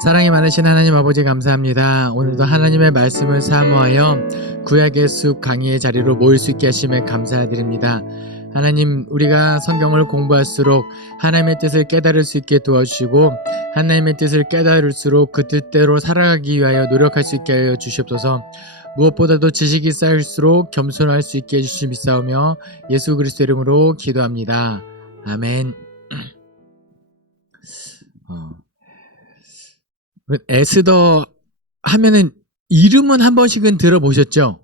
사랑이 많으신 하나님 아버지 감사합니다. 오늘도 하나님의 말씀을 사모하여 구약의 숲 강의의 자리로 모일 수 있게 하심에 감사드립니다. 하나님, 우리가 성경을 공부할수록 하나님의 뜻을 깨달을 수 있게 도와주시고 하나님의 뜻을 깨달을수록 그 뜻대로 살아가기 위하여 노력할 수 있게 하여 주시옵소서. 무엇보다도 지식이 쌓일수록 겸손할 수 있게 해주시옵소서. 예수 그리스도 이름으로 기도합니다. 아멘. 에스더 하면은 이름은 한 번씩은 들어보셨죠?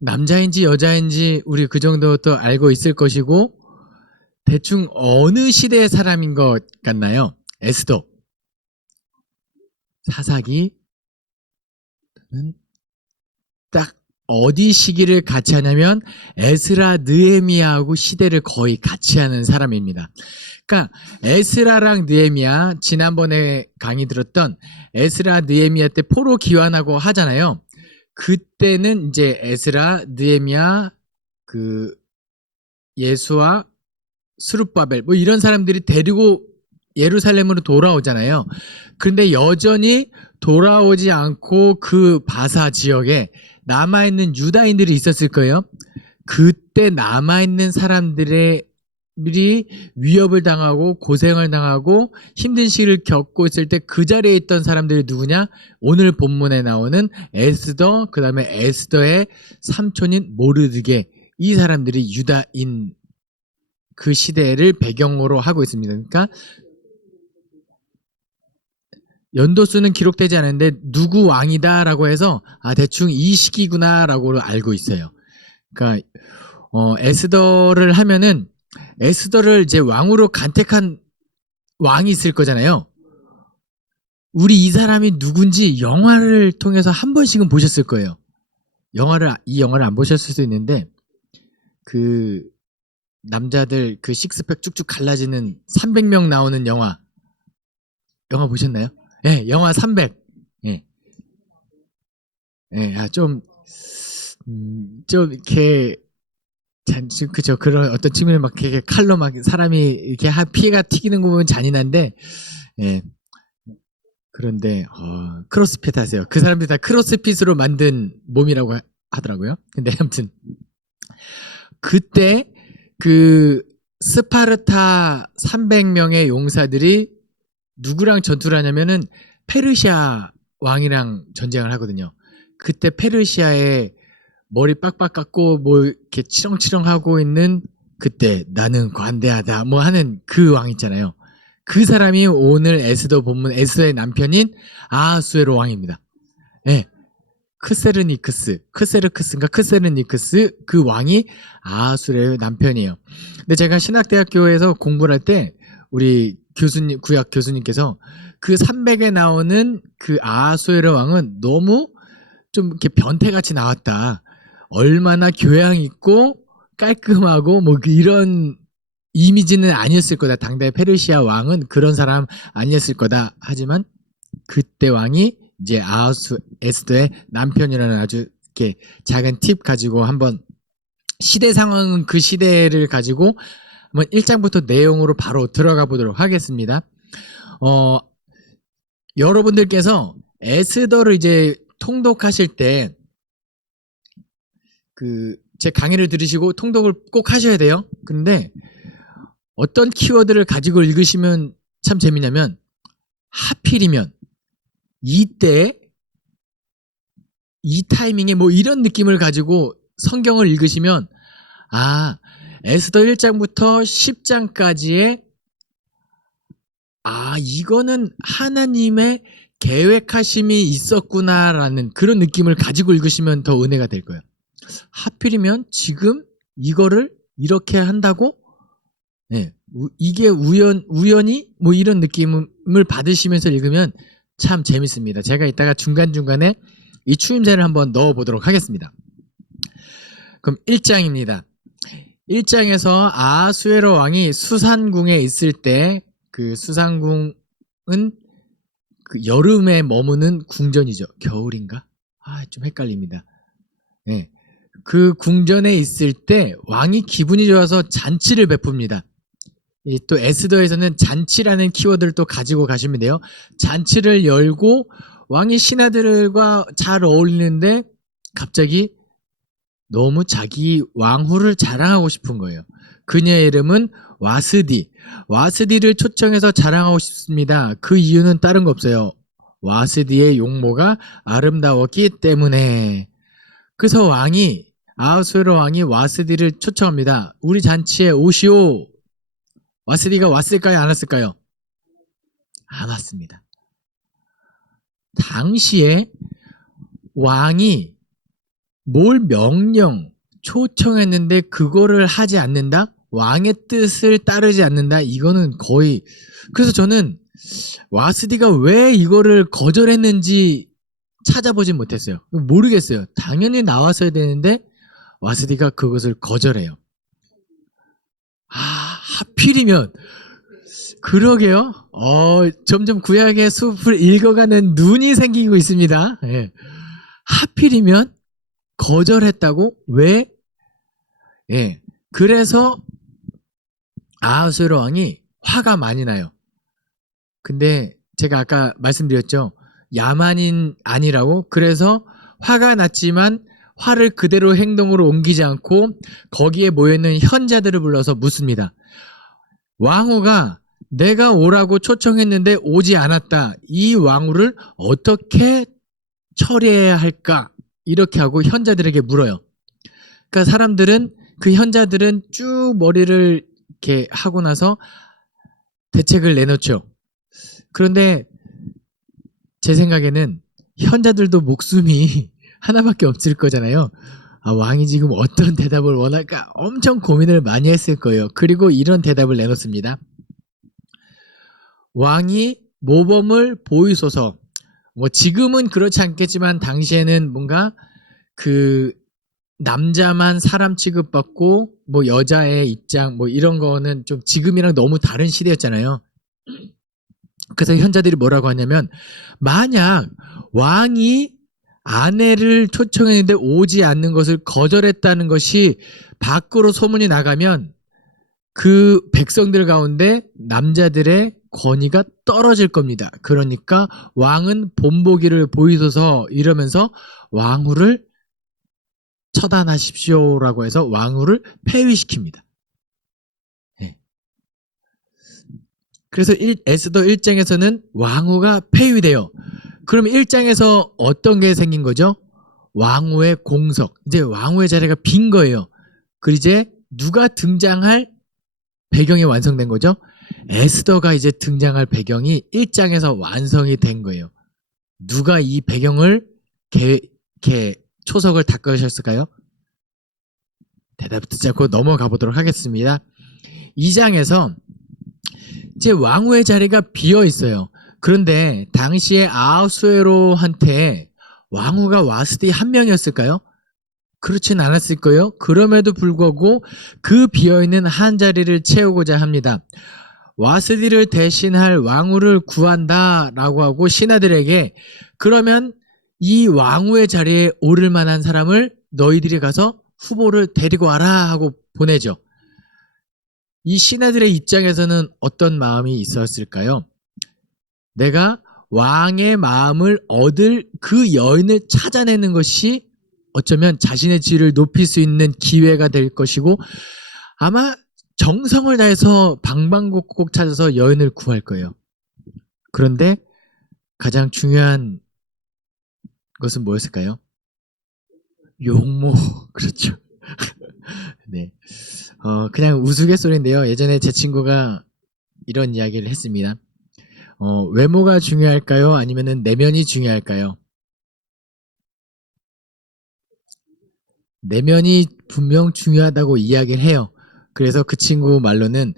남자인지 여자인지 우리 그 정도도 알고 있을 것이고, 대충 어느 시대의 사람인 것 같나요? 에스더, 사사기는 딱 어디 시기를 같이 하냐면 에스라 느헤미야하고 시대를 거의 같이 하는 사람입니다. 그러니까 에스라랑 느헤미야, 지난번에 강의 들었던 에스라 느헤미야 때 포로 귀환하고 하잖아요. 그때는 이제 에스라 느헤미야, 그 예수와 스룹바벨 뭐 이런 사람들이 데리고 예루살렘으로 돌아오잖아요. 그런데 여전히 돌아오지 않고 그 바사 지역에 남아있는 유다인들이 있었을 거예요. 그때 남아있는 사람들이 위협을 당하고 고생을 당하고 힘든 시기를 겪고 있을 때 그 자리에 있던 사람들이 누구냐? 오늘 본문에 나오는 에스더, 그 다음에 에스더의 삼촌인 모르드게, 이 사람들이 유다인 그 시대를 배경으로 하고 있습니다. 그러니까 연도수는 기록되지 않은데 누구 왕이다라고 해서 대충 이 시기구나라고 알고 있어요. 그러니까 에스더를 하면은 에스더를 이제 왕으로 간택한 왕이 있을 거잖아요. 우리 이 사람이 누군지 영화를 통해서 한 번씩은 보셨을 거예요. 이 영화를 안 보셨을 수도 있는데, 그 남자들 그 식스팩 쭉쭉 갈라지는 300명 나오는 영화 보셨나요? 예, 영화 300. 예. 예, 좀 이렇게 그죠. 그런 어떤 측면에 막 이렇게 칼로 막 사람이 이렇게 피해가 튀기는 거 보면 잔인한데, 예. 그런데 크로스핏 하세요. 그 사람들이 다 크로스핏으로 만든 몸이라고 하더라고요. 근데 아무튼 그때 그 스파르타 300명의 용사들이 누구랑 전투를 하냐면은 페르시아 왕이랑 전쟁을 하거든요. 그때 페르시아에 머리 빡빡 깎고 뭐 이렇게 치렁치렁하고 있는, 그때 나는 관대하다 뭐 하는 그 왕 있잖아요. 그 사람이 오늘 에스더 본문 에스더의 남편인 아하수에로 왕입니다. 예. 크세르니크스 그 왕이 아하수에로의 남편이에요. 근데 제가 신학대학교에서 공부를 할 때 우리 교수님, 구약 교수님께서 그 300에 나오는 그 아하수에로 왕은 너무 좀 이렇게 변태같이 나왔다. 얼마나 교양 있고 깔끔하고 뭐 이런 이미지는 아니었을 거다. 당대 페르시아 왕은 그런 사람 아니었을 거다. 하지만 그때 왕이 이제 에스더의 남편이라는 아주 이렇게 작은 팁 가지고 한번 시대 상황은 그 시대를 가지고 한번 1장부터 내용으로 바로 들어가 보도록 하겠습니다. 여러분들께서 에스더를 이제 통독하실 때 제 강의를 들으시고 통독을 꼭 하셔야 돼요. 근데 어떤 키워드를 가지고 읽으시면 참 재미냐면, 하필이면 이때 이 타이밍에 뭐 이런 느낌을 가지고 성경을 읽으시면 에스더 1장부터 10장까지의 이거는 하나님의 계획하심이 있었구나라는 그런 느낌을 가지고 읽으시면 더 은혜가 될 거예요. 하필이면 지금 이거를 이렇게 한다고? 네, 이게 우연히 뭐 이런 느낌을 받으시면서 읽으면 참 재밌습니다. 제가 이따가 중간중간에 이 추임새를 한번 넣어보도록 하겠습니다. 그럼 1장입니다. 1장에서 아하수에로 왕이 수산궁에 있을 때, 그 수산궁은 그 여름에 머무는 궁전이죠. 겨울인가? 좀 헷갈립니다. 네. 그 궁전에 있을 때 왕이 기분이 좋아서 잔치를 베풉니다. 또 에스더에서는 잔치라는 키워드를 또 가지고 가시면 돼요. 잔치를 열고 왕이 신하들과 잘 어울리는데 갑자기 너무 자기 왕후를 자랑하고 싶은 거예요. 그녀의 이름은 와스디. 와스디를 초청해서 자랑하고 싶습니다. 그 이유는 다른 거 없어요. 와스디의 용모가 아름다웠기 때문에. 그래서 아하수에로 왕이 와스디를 초청합니다. 우리 잔치에 오시오. 와스디가 왔을까요? 안 왔을까요? 안 왔습니다. 당시에 왕이 뭘 초청했는데 그거를 하지 않는다? 왕의 뜻을 따르지 않는다? 이거는 거의, 그래서 저는 와스디가 왜 이거를 거절했는지 찾아보진 못했어요. 모르겠어요. 당연히 나왔어야 되는데 와스디가 그것을 거절해요. 하필이면 그러게요. 점점 구약의 숲을 읽어가는 눈이 생기고 있습니다. 예. 하필이면 거절했다고? 왜? 예. 그래서 아하수에로 왕이 화가 많이 나요. 근데 제가 아까 말씀드렸죠. 야만인 아니라고. 그래서 화가 났지만 화를 그대로 행동으로 옮기지 않고 거기에 모여있는 현자들을 불러서 묻습니다. 왕후가 내가 오라고 초청했는데 오지 않았다. 이 왕후를 어떻게 처리해야 할까? 이렇게 하고 현자들에게 물어요. 그러니까 그 현자들은 쭉 머리를 이렇게 하고 나서 대책을 내놓죠. 그런데 제 생각에는 현자들도 목숨이 하나밖에 없을 거잖아요. 왕이 지금 어떤 대답을 원할까 엄청 고민을 많이 했을 거예요. 그리고 이런 대답을 내놓습니다. 왕이 모범을 보이소서. 지금은 그렇지 않겠지만 당시에는 뭔가 그 남자만 사람 취급받고 여자의 입장 이런 거는 좀 지금이랑 너무 다른 시대였잖아요. 그래서 현자들이 뭐라고 하냐면 만약 왕이 아내를 초청했는데 오지 않는 것을 거절했다는 것이 밖으로 소문이 나가면 그 백성들 가운데 남자들의 권위가 떨어질 겁니다. 그러니까 왕은 본보기를 보이소서 이러면서 왕후를 처단하십시오라고 해서 왕후를 폐위시킵니다. 네. 그래서 에스더 1장에서는 왕후가 폐위돼요. 그럼 1장에서 어떤 게 생긴 거죠? 왕후의 공석. 이제 왕후의 자리가 빈 거예요. 그 이제 누가 등장할 배경이 완성된 거죠? 에스더가 이제 등장할 배경이 1장에서 완성이 된 거예요. 누가 이 배경을 초석을 닦으셨을까요? 대답 듣지 않고 넘어가 보도록 하겠습니다. 2장에서 이제 왕후의 자리가 비어 있어요. 그런데 당시에 아하수에로한테 왕후가 와스디 한 명이었을까요? 그렇진 않았을 거예요. 그럼에도 불구하고 그 비어있는 한 자리를 채우고자 합니다. 와스디를 대신할 왕후를 구한다 라고 하고 신하들에게 그러면 이 왕후의 자리에 오를 만한 사람을 너희들이 가서 후보를 데리고 와라 하고 보내죠. 이 신하들의 입장에서는 어떤 마음이 있었을까요? 내가 왕의 마음을 얻을 그 여인을 찾아내는 것이 어쩌면 자신의 지위를 높일 수 있는 기회가 될 것이고 아마 정성을 다해서 방방곡곡 찾아서 여인을 구할 거예요. 그런데 가장 중요한 것은 뭐였을까요? 용모. 그렇죠. 네. 그냥 우스갯소리인데요. 예전에 제 친구가 이런 이야기를 했습니다. 외모가 중요할까요? 아니면 내면이 중요할까요? 내면이 분명 중요하다고 이야기를 해요. 그래서 그 친구 말로는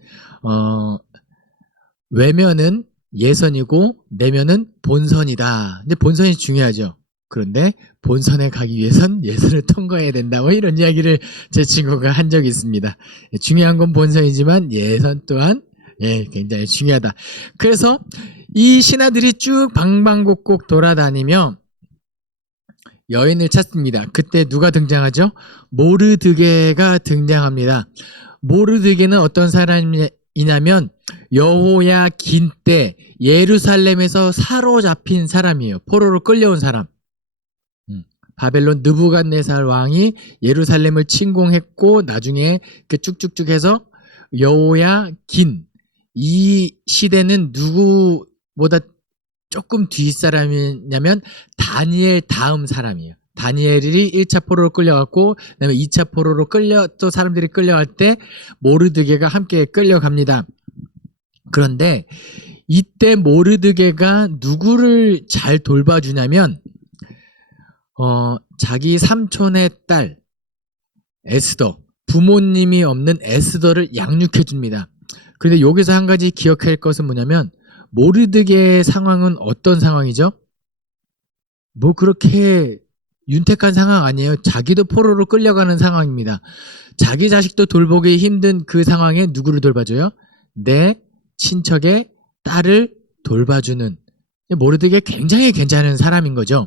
외면은 예선이고 내면은 본선이다. 근데 본선이 중요하죠. 그런데 본선에 가기 위해선 예선을 통과해야 된다. 이런 이야기를 제 친구가 한 적이 있습니다. 중요한 건 본선이지만 예선 또한 굉장히 중요하다. 그래서 이 신하들이 쭉 방방곡곡 돌아다니며 여인을 찾습니다. 그때 누가 등장하죠? 모르드게가 등장합니다. 모르드게는 어떤 사람이냐면 여호야긴 때 예루살렘에서 사로잡힌 사람이에요. 포로로 끌려온 사람. 바벨론 느부갓네살 왕이 예루살렘을 침공했고 나중에 그 쭉쭉쭉 해서 여호야긴, 이 시대는 누구보다 조금 뒷사람이냐면 다니엘 다음 사람이에요. 다니엘이 1차 포로로 끌려갔고 그다음에 2차 포로로 또 사람들이 끌려갈 때 모르드게가 함께 끌려갑니다. 그런데 이때 모르드게가 누구를 잘 돌봐주냐면 자기 삼촌의 딸 에스더, 부모님이 없는 에스더를 양육해 줍니다. 그런데 여기서 한 가지 기억할 것은 뭐냐면 모르드게의 상황은 어떤 상황이죠? 뭐 그렇게 윤택한 상황 아니에요. 자기도 포로로 끌려가는 상황입니다. 자기 자식도 돌보기 힘든 그 상황에 누구를 돌봐줘요? 내 친척의 딸을 돌봐주는, 모르드게 굉장히 괜찮은 사람인 거죠.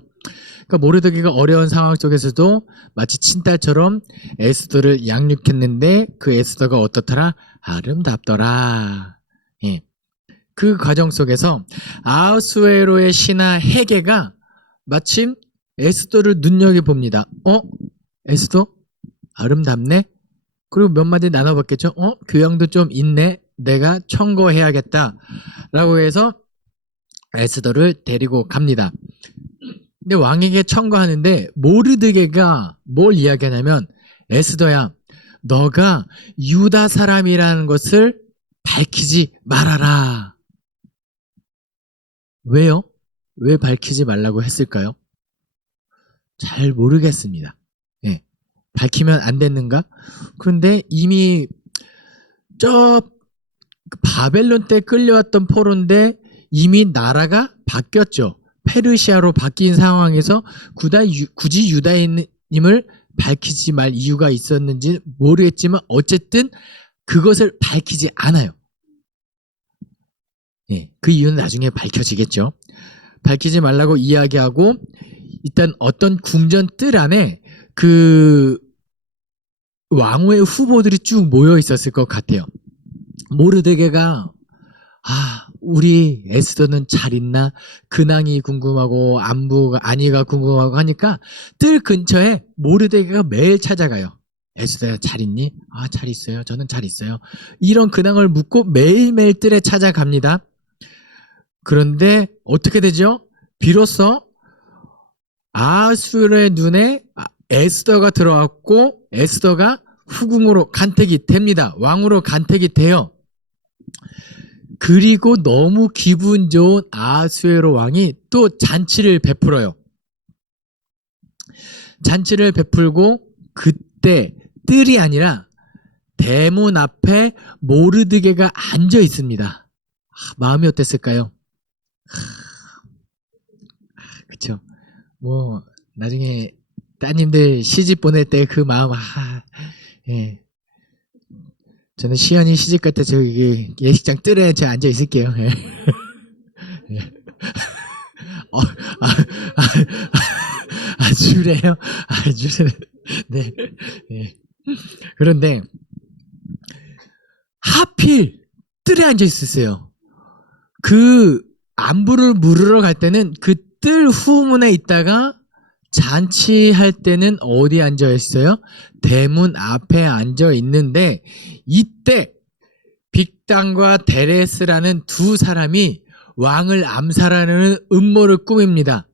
그러니까 모르드게가 어려운 상황 속에서도 마치 친딸처럼 에스더를 양육했는데 그 에스더가 어떻더라? 아름답더라. 예. 그 과정 속에서 아하수에로의 신하 헤게가 마침 에스더를 눈여겨봅니다. 에스더? 아름답네? 그리고 몇 마디 나눠봤겠죠? 교양도 좀 있네? 내가 청거해야겠다. 라고 해서 에스더를 데리고 갑니다. 근데 왕에게 청거하는데 모르드게가 뭘 이야기하냐면 에스더야, 너가 유다 사람이라는 것을 밝히지 말아라. 왜요? 왜 밝히지 말라고 했을까요? 잘 모르겠습니다. 예. 밝히면 안 됐는가? 그런데 이미 바벨론 때 끌려왔던 포로인데 이미 나라가 바뀌었죠. 페르시아로 바뀐 상황에서 굳이 유다인임을 밝히지 말 이유가 있었는지 모르겠지만 어쨌든 그것을 밝히지 않아요. 예, 그 이유는 나중에 밝혀지겠죠. 밝히지 말라고 이야기하고 일단 어떤 궁전 뜰 안에 그 왕후의 후보들이 쭉 모여 있었을 것 같아요. 모르드게가 우리 에스더는 잘 있나? 근황이 궁금하고 안위가 궁금하고 하니까 뜰 근처에 모르드게가 매일 찾아가요. 에스더야 잘 있니? 잘 있어요. 저는 잘 있어요. 이런 근황을 묻고 매일매일 뜰에 찾아갑니다. 그런데 어떻게 되죠? 비로소 아하수에로의 눈에 에스더가 들어왔고 에스더가 후궁으로 간택이 됩니다. 왕으로 간택이 돼요. 그리고 너무 기분 좋은 아하수에로 왕이 또 잔치를 베풀어요. 잔치를 베풀고 그때 뜰이 아니라 대문 앞에 모르드게가 앉아 있습니다. 마음이 어땠을까요? 그쵸. 뭐 나중에 따님들 시집 보낼 때 그 마음, 예. 저는 시연이 시집 갈 때 저기 예식장 뜰에 제가 앉아 있을게요. 예. 예. 주래요? 주래. 네. 예. 그런데 하필 뜰에 앉아 있었어요. 그 안부를 물으러 갈 때는 그 뜰 후문에 있다가 잔치할 때는 어디 앉아 있어요? 대문 앞에 앉아 있는데 이때 빅단과 데레스라는 두 사람이 왕을 암살하는 음모를 꾸밉니다.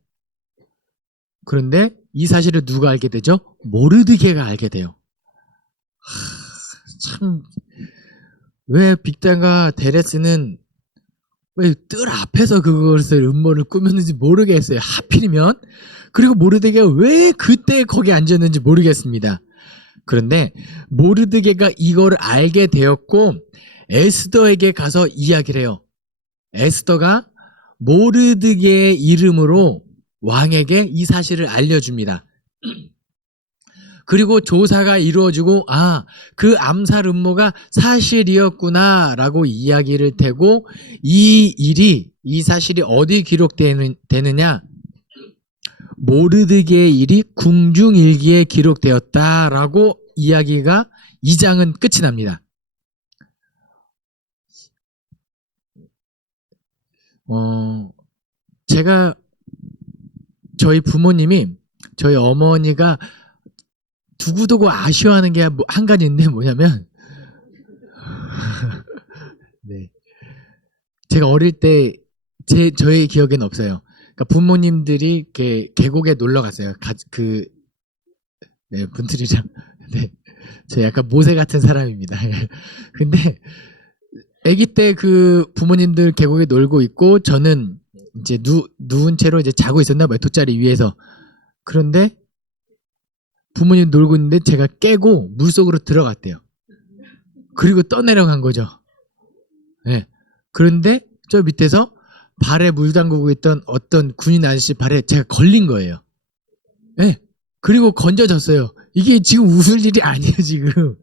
그런데 이 사실을 누가 알게 되죠? 모르드게가 알게 돼요. 참, 왜 빅단과 데레스는 왜 뜰 앞에서 그것을 음모를 꾸몄는지 모르겠어요. 하필이면. 그리고 모르드게가 왜 그때 거기 앉았는지 모르겠습니다. 그런데 모르드게가 이걸 알게 되었고 에스더에게 가서 이야기를 해요. 에스더가 모르드게의 이름으로 왕에게 이 사실을 알려줍니다. 그리고 조사가 이루어지고 그 암살 음모가 사실이었구나 라고 이야기를 되고 이 사실이 어디 기록되느냐? 모르드게의 일이 궁중일기에 기록되었다라고 이야기가 2장은 끝이 납니다. 제가 저희 부모님이 저희 어머니가 두고두고 아쉬워하는 게 한 가지 있는데 뭐냐면 네. 제가 어릴 때 저의 기억에는 없어요. 그러니까 부모님들이 이렇게 계곡에 놀러 갔어요. 네, 분들이랑. 네. 저 약간 모세 같은 사람입니다. 근데 아기 때 그 부모님들 계곡에 놀고 있고 저는 이제 누운 채로 이제 자고 있었나 봐요. 돗자리 위에서. 그런데 부모님 놀고 있는데 제가 깨고 물속으로 들어갔대요. 그리고 떠내려간 거죠. 네. 그런데 저 밑에서 발에 물 담그고 있던 어떤 군인 아저씨 발에 제가 걸린 거예요. 네. 그리고 건져졌어요. 이게 지금 웃을 일이 아니에요, 지금.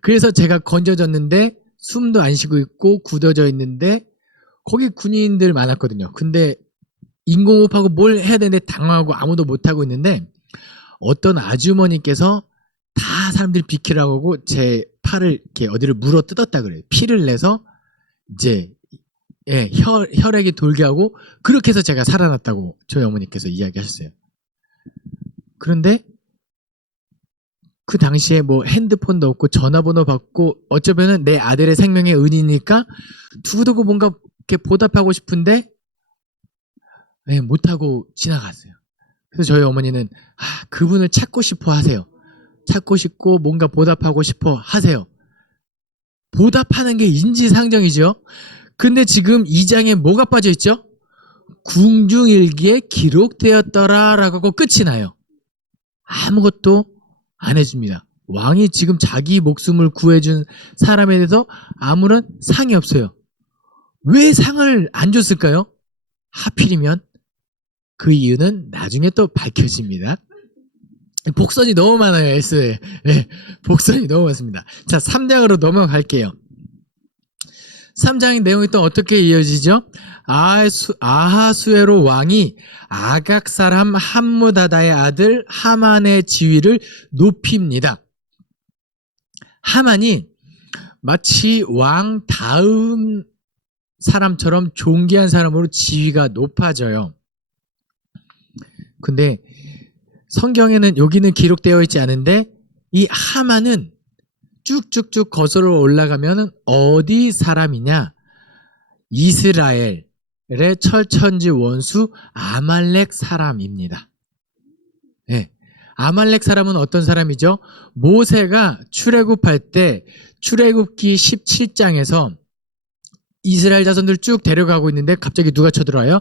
그래서 제가 건져졌는데 숨도 안 쉬고 있고 굳어져 있는데 거기 군인들 많았거든요. 근데 인공호흡하고 뭘 해야 되는데 당황하고 아무도 못하고 있는데 어떤 아주머니께서 다 사람들이 비키라고 하고 제 팔을 이렇게 어디를 물어 뜯었다 그래요. 피를 내서 이제 혈액이 돌게 하고 그렇게 해서 제가 살아났다고 저희 어머니께서 이야기하셨어요. 그런데 그 당시에 뭐 핸드폰도 없고 전화번호 받고 어쩌면은 내 아들의 생명의 은이니까 두고두고 뭔가 이렇게 보답하고 싶은데 못하고 지나갔어요. 그래서 저희 어머니는 그분을 찾고 싶어 하세요. 찾고 싶고 뭔가 보답하고 싶어 하세요. 보답하는 게 인지상정이죠. 근데 지금 2장에 뭐가 빠져있죠? 궁중일기에 기록되었더라 라고 하고 끝이 나요. 아무것도 안 해줍니다. 왕이 지금 자기 목숨을 구해준 사람에 대해서 아무런 상이 없어요. 왜 상을 안 줬을까요? 하필이면 그 이유는 나중에 또 밝혀집니다. 복선이 너무 많아요, S에. 네, 복선이 너무 많습니다. 자, 3장으로 넘어갈게요. 3장의 내용이 또 어떻게 이어지죠? 아하수에로 왕이 아각 사람 함무다다의 아들 하만의 지위를 높입니다. 하만이 마치 왕 다음 사람처럼 존귀한 사람으로 지위가 높아져요. 근데 성경에는 여기는 기록되어 있지 않은데 이 하만은 쭉쭉쭉 거슬러 올라가면 어디 사람이냐? 이스라엘의 철천지 원수 아말렉 사람입니다. 네. 아말렉 사람은 어떤 사람이죠? 모세가 출애굽할 때 출애굽기 17장에서 이스라엘 자손들 쭉 데려가고 있는데 갑자기 누가 쳐들어와요?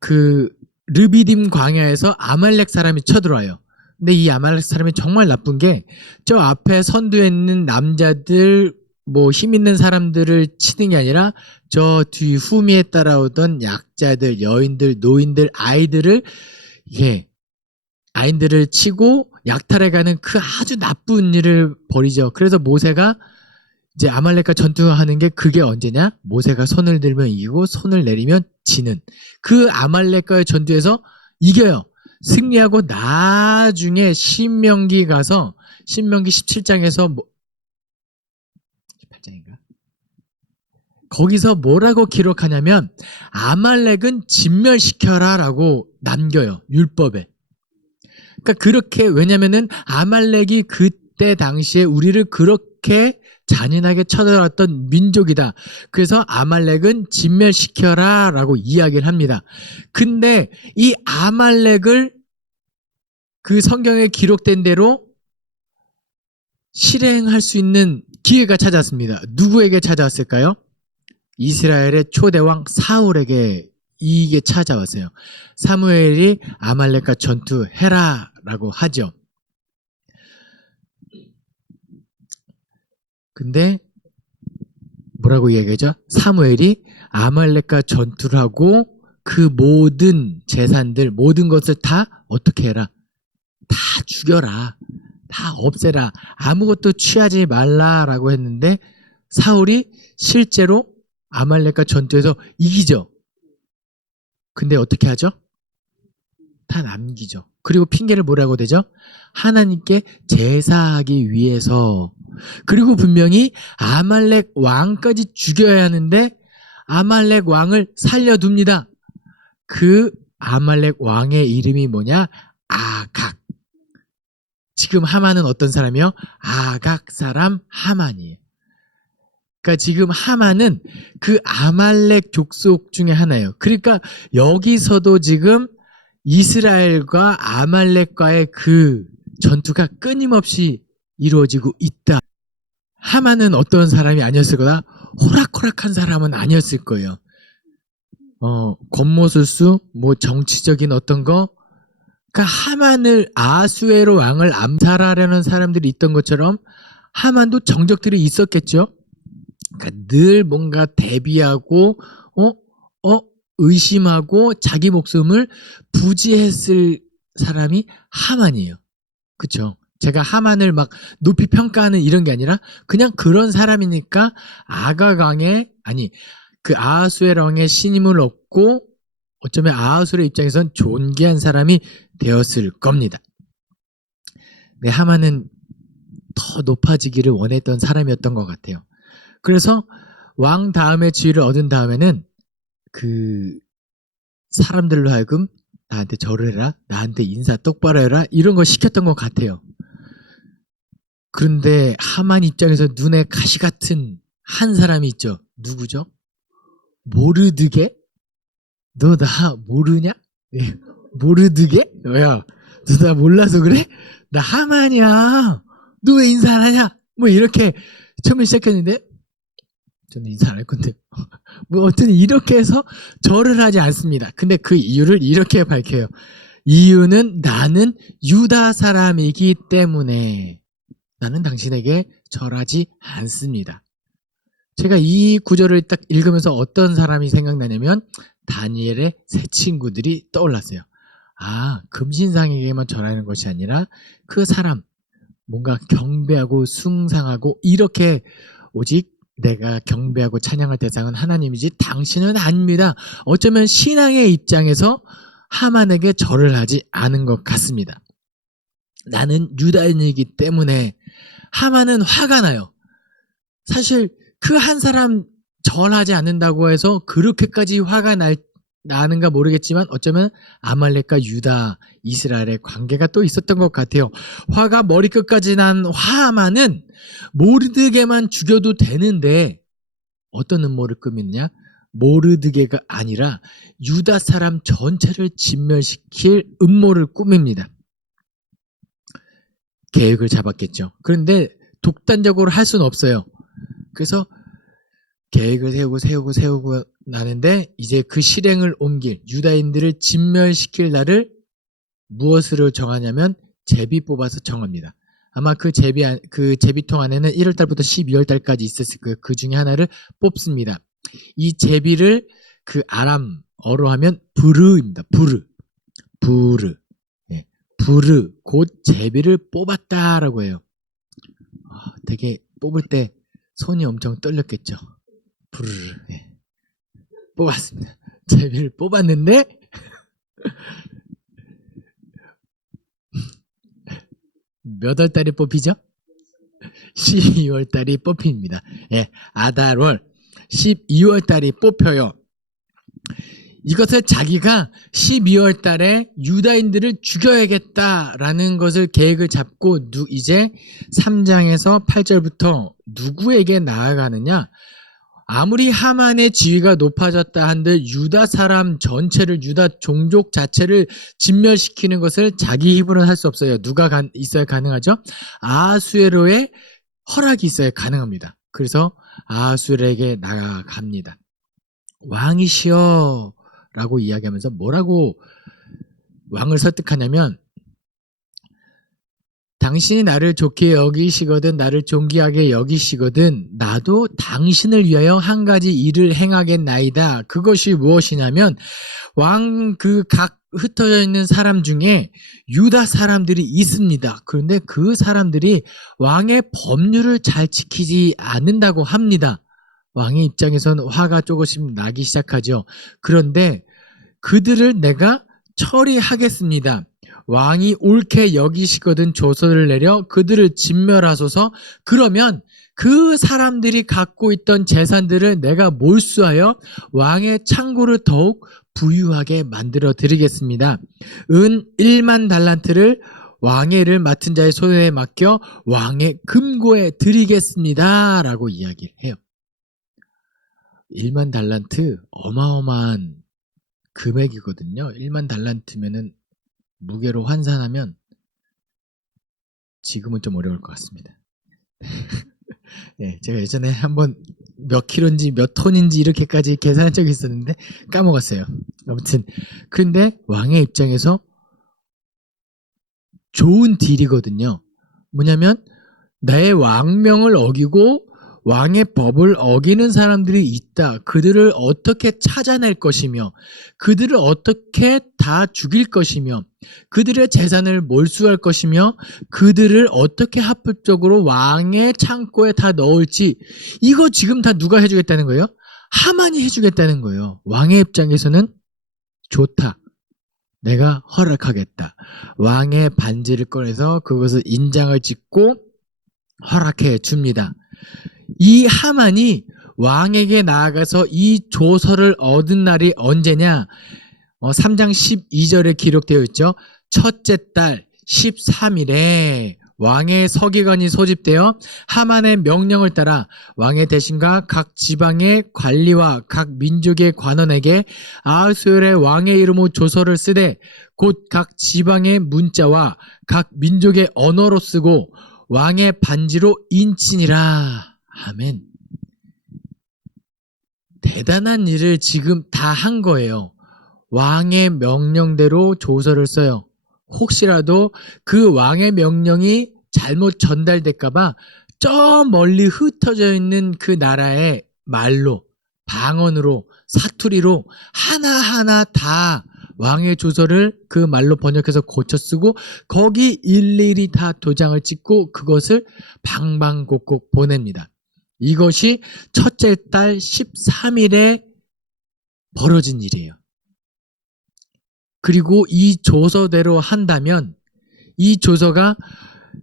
그 르비딤 광야에서 아말렉 사람이 쳐들어와요. 근데 이 아말렉 사람이 정말 나쁜 게 저 앞에 선두에 있는 남자들 뭐 힘 있는 사람들을 치는 게 아니라 저 뒤 후미에 따라오던 약자들, 여인들, 노인들, 아이들을 치고 약탈해가는 그 아주 나쁜 일을 벌이죠. 그래서 모세가 이제 아말렉과 전투하는 게 그게 언제냐? 모세가 손을 들면 이기고 손을 내리면 지는 그 아말렉과의 전투에서 이겨요. 승리하고 나중에 신명기 가서 신명기 17장에서 18장인가? 거기서 뭐라고 기록하냐면 아말렉은 진멸시켜라 라고 남겨요. 율법에. 그러니까 그렇게 왜냐면은 아말렉이 그때 당시에 우리를 그렇게 잔인하게 쳐들어왔던 민족이다. 그래서 아말렉은 진멸시켜라 라고 이야기를 합니다. 근데 이 아말렉을 그 성경에 기록된 대로 실행할 수 있는 기회가 찾아왔습니다. 누구에게 찾아왔을까요? 이스라엘의 초대왕 사울에게 이게 찾아왔어요. 사무엘이 아말렉과 전투해라 라고 하죠. 근데 뭐라고 이야기하죠? 사무엘이 아말렉과 전투를 하고 그 모든 재산들, 모든 것을 다 어떻게 해라? 다 죽여라. 다 없애라. 아무것도 취하지 말라라고 했는데 사울이 실제로 아말렉과 전투에서 이기죠. 근데 어떻게 하죠? 다 남기죠. 그리고 핑계를 뭐라고 대죠? 하나님께 제사하기 위해서. 그리고 분명히 아말렉 왕까지 죽여야 하는데 아말렉 왕을 살려둡니다. 그 아말렉 왕의 이름이 뭐냐? 아각. 지금 하만은 어떤 사람이요? 아각 사람 하만이에요. 그러니까 지금 하만은 그 아말렉 족속 중에 하나예요. 그러니까 여기서도 지금 이스라엘과 아말렉과의 그 전투가 끊임없이 이루어지고 있다. 하만은 어떤 사람이 아니었을 거다? 호락호락한 사람은 아니었을 거예요. 겉모술수, 뭐 정치적인 어떤 거, 그러니까 하만을 아수에로 왕을 암살하려는 사람들이 있던 것처럼 하만도 정적들이 있었겠죠. 그러니까 늘 뭔가 대비하고 의심하고 자기 목숨을 부지했을 사람이 하만이에요. 그렇죠? 제가 하만을 막 높이 평가하는 이런 게 아니라 그냥 그런 사람이니까 그 아하수에로 왕의 신임을 얻고 어쩌면 아하수의 입장에선 존귀한 사람이 되었을 겁니다. 네, 하만은 더 높아지기를 원했던 사람이었던 것 같아요. 그래서 왕 다음에 지위를 얻은 다음에는 그 사람들로 하여금 나한테 절을 해라, 나한테 인사 똑바로 해라 이런 거 시켰던 것 같아요. 그런데 하만 입장에서 눈에 가시 같은 한 사람이 있죠. 누구죠? 모르드게? 너 나 모르냐? 네. 모르드게? 야, 너 나 몰라서 그래? 나 하만이야. 너 왜 인사 안 하냐? 뭐 이렇게 처음에 시작했는데 저는 인사 안 할 건데 뭐 어쨌든 이렇게 해서 절을 하지 않습니다. 근데 그 이유를 이렇게 밝혀요. 이유는 나는 유다 사람이기 때문에 나는 당신에게 절하지 않습니다. 제가 이 구절을 딱 읽으면서 어떤 사람이 생각나냐면 다니엘의 세 친구들이 떠올랐어요. 아, 금신상에게만 절하는 것이 아니라 그 사람 뭔가 경배하고 숭상하고 이렇게 오직 내가 경배하고 찬양할 대상은 하나님이지 당신은 아닙니다. 어쩌면 신앙의 입장에서 하만에게 절을 하지 않은 것 같습니다. 나는 유다인이기 때문에 하만은 화가 나요. 사실 그 한 사람 절하지 않는다고 해서 그렇게까지 화가 나는가 모르겠지만 어쩌면 아말렉과 유다, 이스라엘의 관계가 또 있었던 것 같아요. 화가 머리끝까지 난 하만은 모르드게만 죽여도 되는데 어떤 음모를 꾸미느냐? 모르드게가 아니라 유다 사람 전체를 진멸시킬 음모를 꾸밉니다. 계획을 잡았겠죠. 그런데 독단적으로 할 수는 없어요. 그래서 계획을 세우고 나는데 이제 그 실행을 옮길 유다인들을 진멸시킬 날을 무엇으로 정하냐면 제비 뽑아서 정합니다. 아마 그 제비통 안에는 1월달부터 12월달까지 있었을 거예요. 그 중에 하나를 뽑습니다. 이 제비를 그 아람어로 하면 부르입니다. 부르. 예, 부르 곧 제비를 뽑았다라고 해요. 되게 뽑을 때 손이 엄청 떨렸겠죠. 부르르. 예. 뽑았습니다. 제비를 뽑았는데 몇 월달이 뽑히죠? 12월달이 뽑힙니다. 예, 아달월 12월달이 뽑혀요. 이것을 자기가 12월 달에 유다인들을 죽여야겠다라는 것을 계획을 잡고 이제 3장에서 8절부터 누구에게 나아가느냐? 아무리 하만의 지위가 높아졌다 한들 유다 사람 전체를, 유다 종족 자체를 진멸시키는 것을 자기 힘으로는 할 수 없어요. 누가 있어야 가능하죠? 아하수에로의 허락이 있어야 가능합니다. 그래서 아하수에로에게 나아갑니다. 왕이시여 라고 이야기하면서 뭐라고 왕을 설득하냐면, 당신이 나를 좋게 여기시거든 나를 존귀하게 여기시거든 나도 당신을 위하여 한 가지 일을 행하겠나이다. 그것이 무엇이냐면 왕 그 각 흩어져 있는 사람 중에 유다 사람들이 있습니다. 그런데 그 사람들이 왕의 법률을 잘 지키지 않는다고 합니다. 왕의 입장에선 화가 조금씩 나기 시작하죠. 그런데 그들을 내가 처리하겠습니다. 왕이 옳게 여기시거든 조서를 내려 그들을 진멸하소서. 그러면 그 사람들이 갖고 있던 재산들을 내가 몰수하여 왕의 창고를 더욱 부유하게 만들어 드리겠습니다. 은 1만 달란트를 왕의 일을 맡은 자의 소유에 맡겨 왕의 금고에 드리겠습니다. 라고 이야기를 해요. 1만 달란트 어마어마한 금액이거든요. 1만 달란트면은 무게로 환산하면 지금은 좀 어려울 것 같습니다. 예, 제가 예전에 한번 몇 킬로인지 몇 톤인지 이렇게까지 계산한 적이 있었는데 까먹었어요. 아무튼 근데 왕의 입장에서 좋은 딜이거든요. 뭐냐면 내 왕명을 어기고 왕의 법을 어기는 사람들이 있다. 그들을 어떻게 찾아낼 것이며 그들을 어떻게 다 죽일 것이며 그들의 재산을 몰수할 것이며 그들을 어떻게 합법적으로 왕의 창고에 다 넣을지 이거 지금 다 누가 해주겠다는 거예요? 하만이 해주겠다는 거예요. 왕의 입장에서는 좋다. 내가 허락하겠다. 왕의 반지를 꺼내서 그것을 인장을 짓고 허락해 줍니다. 이 하만이 왕에게 나아가서 이 조서를 얻은 날이 언제냐? 3장 12절에 기록되어 있죠. 첫째 달 13일에 왕의 서기관이 소집되어 하만의 명령을 따라 왕의 대신과 각 지방의 관리와 각 민족의 관원에게 아하수엘의 왕의 이름으로 조서를 쓰되 곧 각 지방의 문자와 각 민족의 언어로 쓰고 왕의 반지로 인치니라. 아멘. 대단한 일을 지금 다 한 거예요. 왕의 명령대로 조서를 써요. 혹시라도 그 왕의 명령이 잘못 전달될까봐 저 멀리 흩어져 있는 그 나라의 말로, 방언으로, 사투리로 하나하나 다 왕의 조서를 그 말로 번역해서 고쳐 쓰고 거기 일일이 다 도장을 찍고 그것을 방방곡곡 보냅니다. 이것이 첫째 달 13일에 벌어진 일이에요. 그리고 이 조서대로 한다면 이 조서가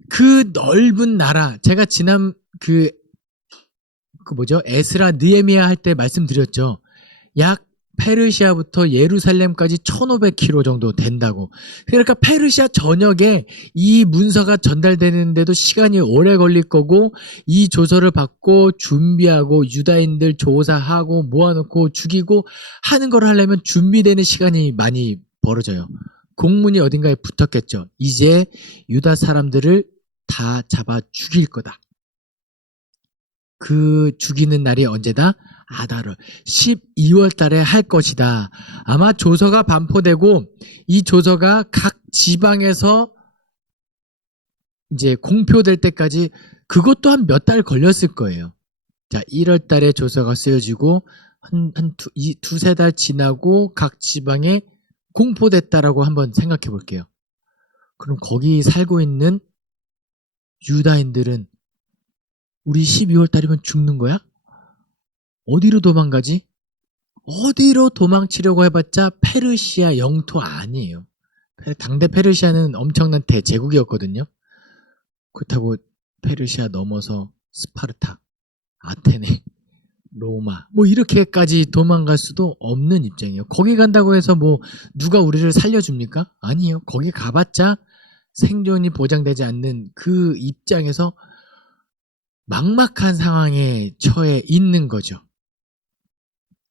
그 넓은 나라, 제가 지난 에스라 느헤미야 할 때 말씀드렸죠. 약 페르시아부터 예루살렘까지 1500km 정도 된다고. 그러니까 페르시아 전역에 이 문서가 전달되는데도 시간이 오래 걸릴 거고 이 조서를 받고 준비하고 유다인들 조사하고 모아놓고 죽이고 하는 걸 하려면 준비되는 시간이 많이 벌어져요. 공문이 어딘가에 붙었겠죠. 이제 유다 사람들을 다 잡아 죽일 거다. 그 죽이는 날이 언제다? 아다르 12월 달에 할 것이다. 아마 조서가 반포되고 이 조서가 각 지방에서 이제 공표될 때까지 그것도 한 몇 달 걸렸을 거예요. 자, 1월 달에 조서가 쓰여지고 두세 달 지나고 각 지방에 공포됐다라고 한번 생각해 볼게요. 그럼 거기 살고 있는 유다인들은 우리 12월 달이면 죽는 거야? 어디로 도망가지? 어디로 도망치려고 해봤자 페르시아 영토 아니에요. 당대 페르시아는 엄청난 대제국이었거든요. 그렇다고 페르시아 넘어서 스파르타, 아테네, 로마 뭐 이렇게까지 도망갈 수도 없는 입장이에요. 거기 간다고 해서 뭐 누가 우리를 살려줍니까? 아니에요. 거기 가봤자 생존이 보장되지 않는 그 입장에서 막막한 상황에 처해 있는 거죠.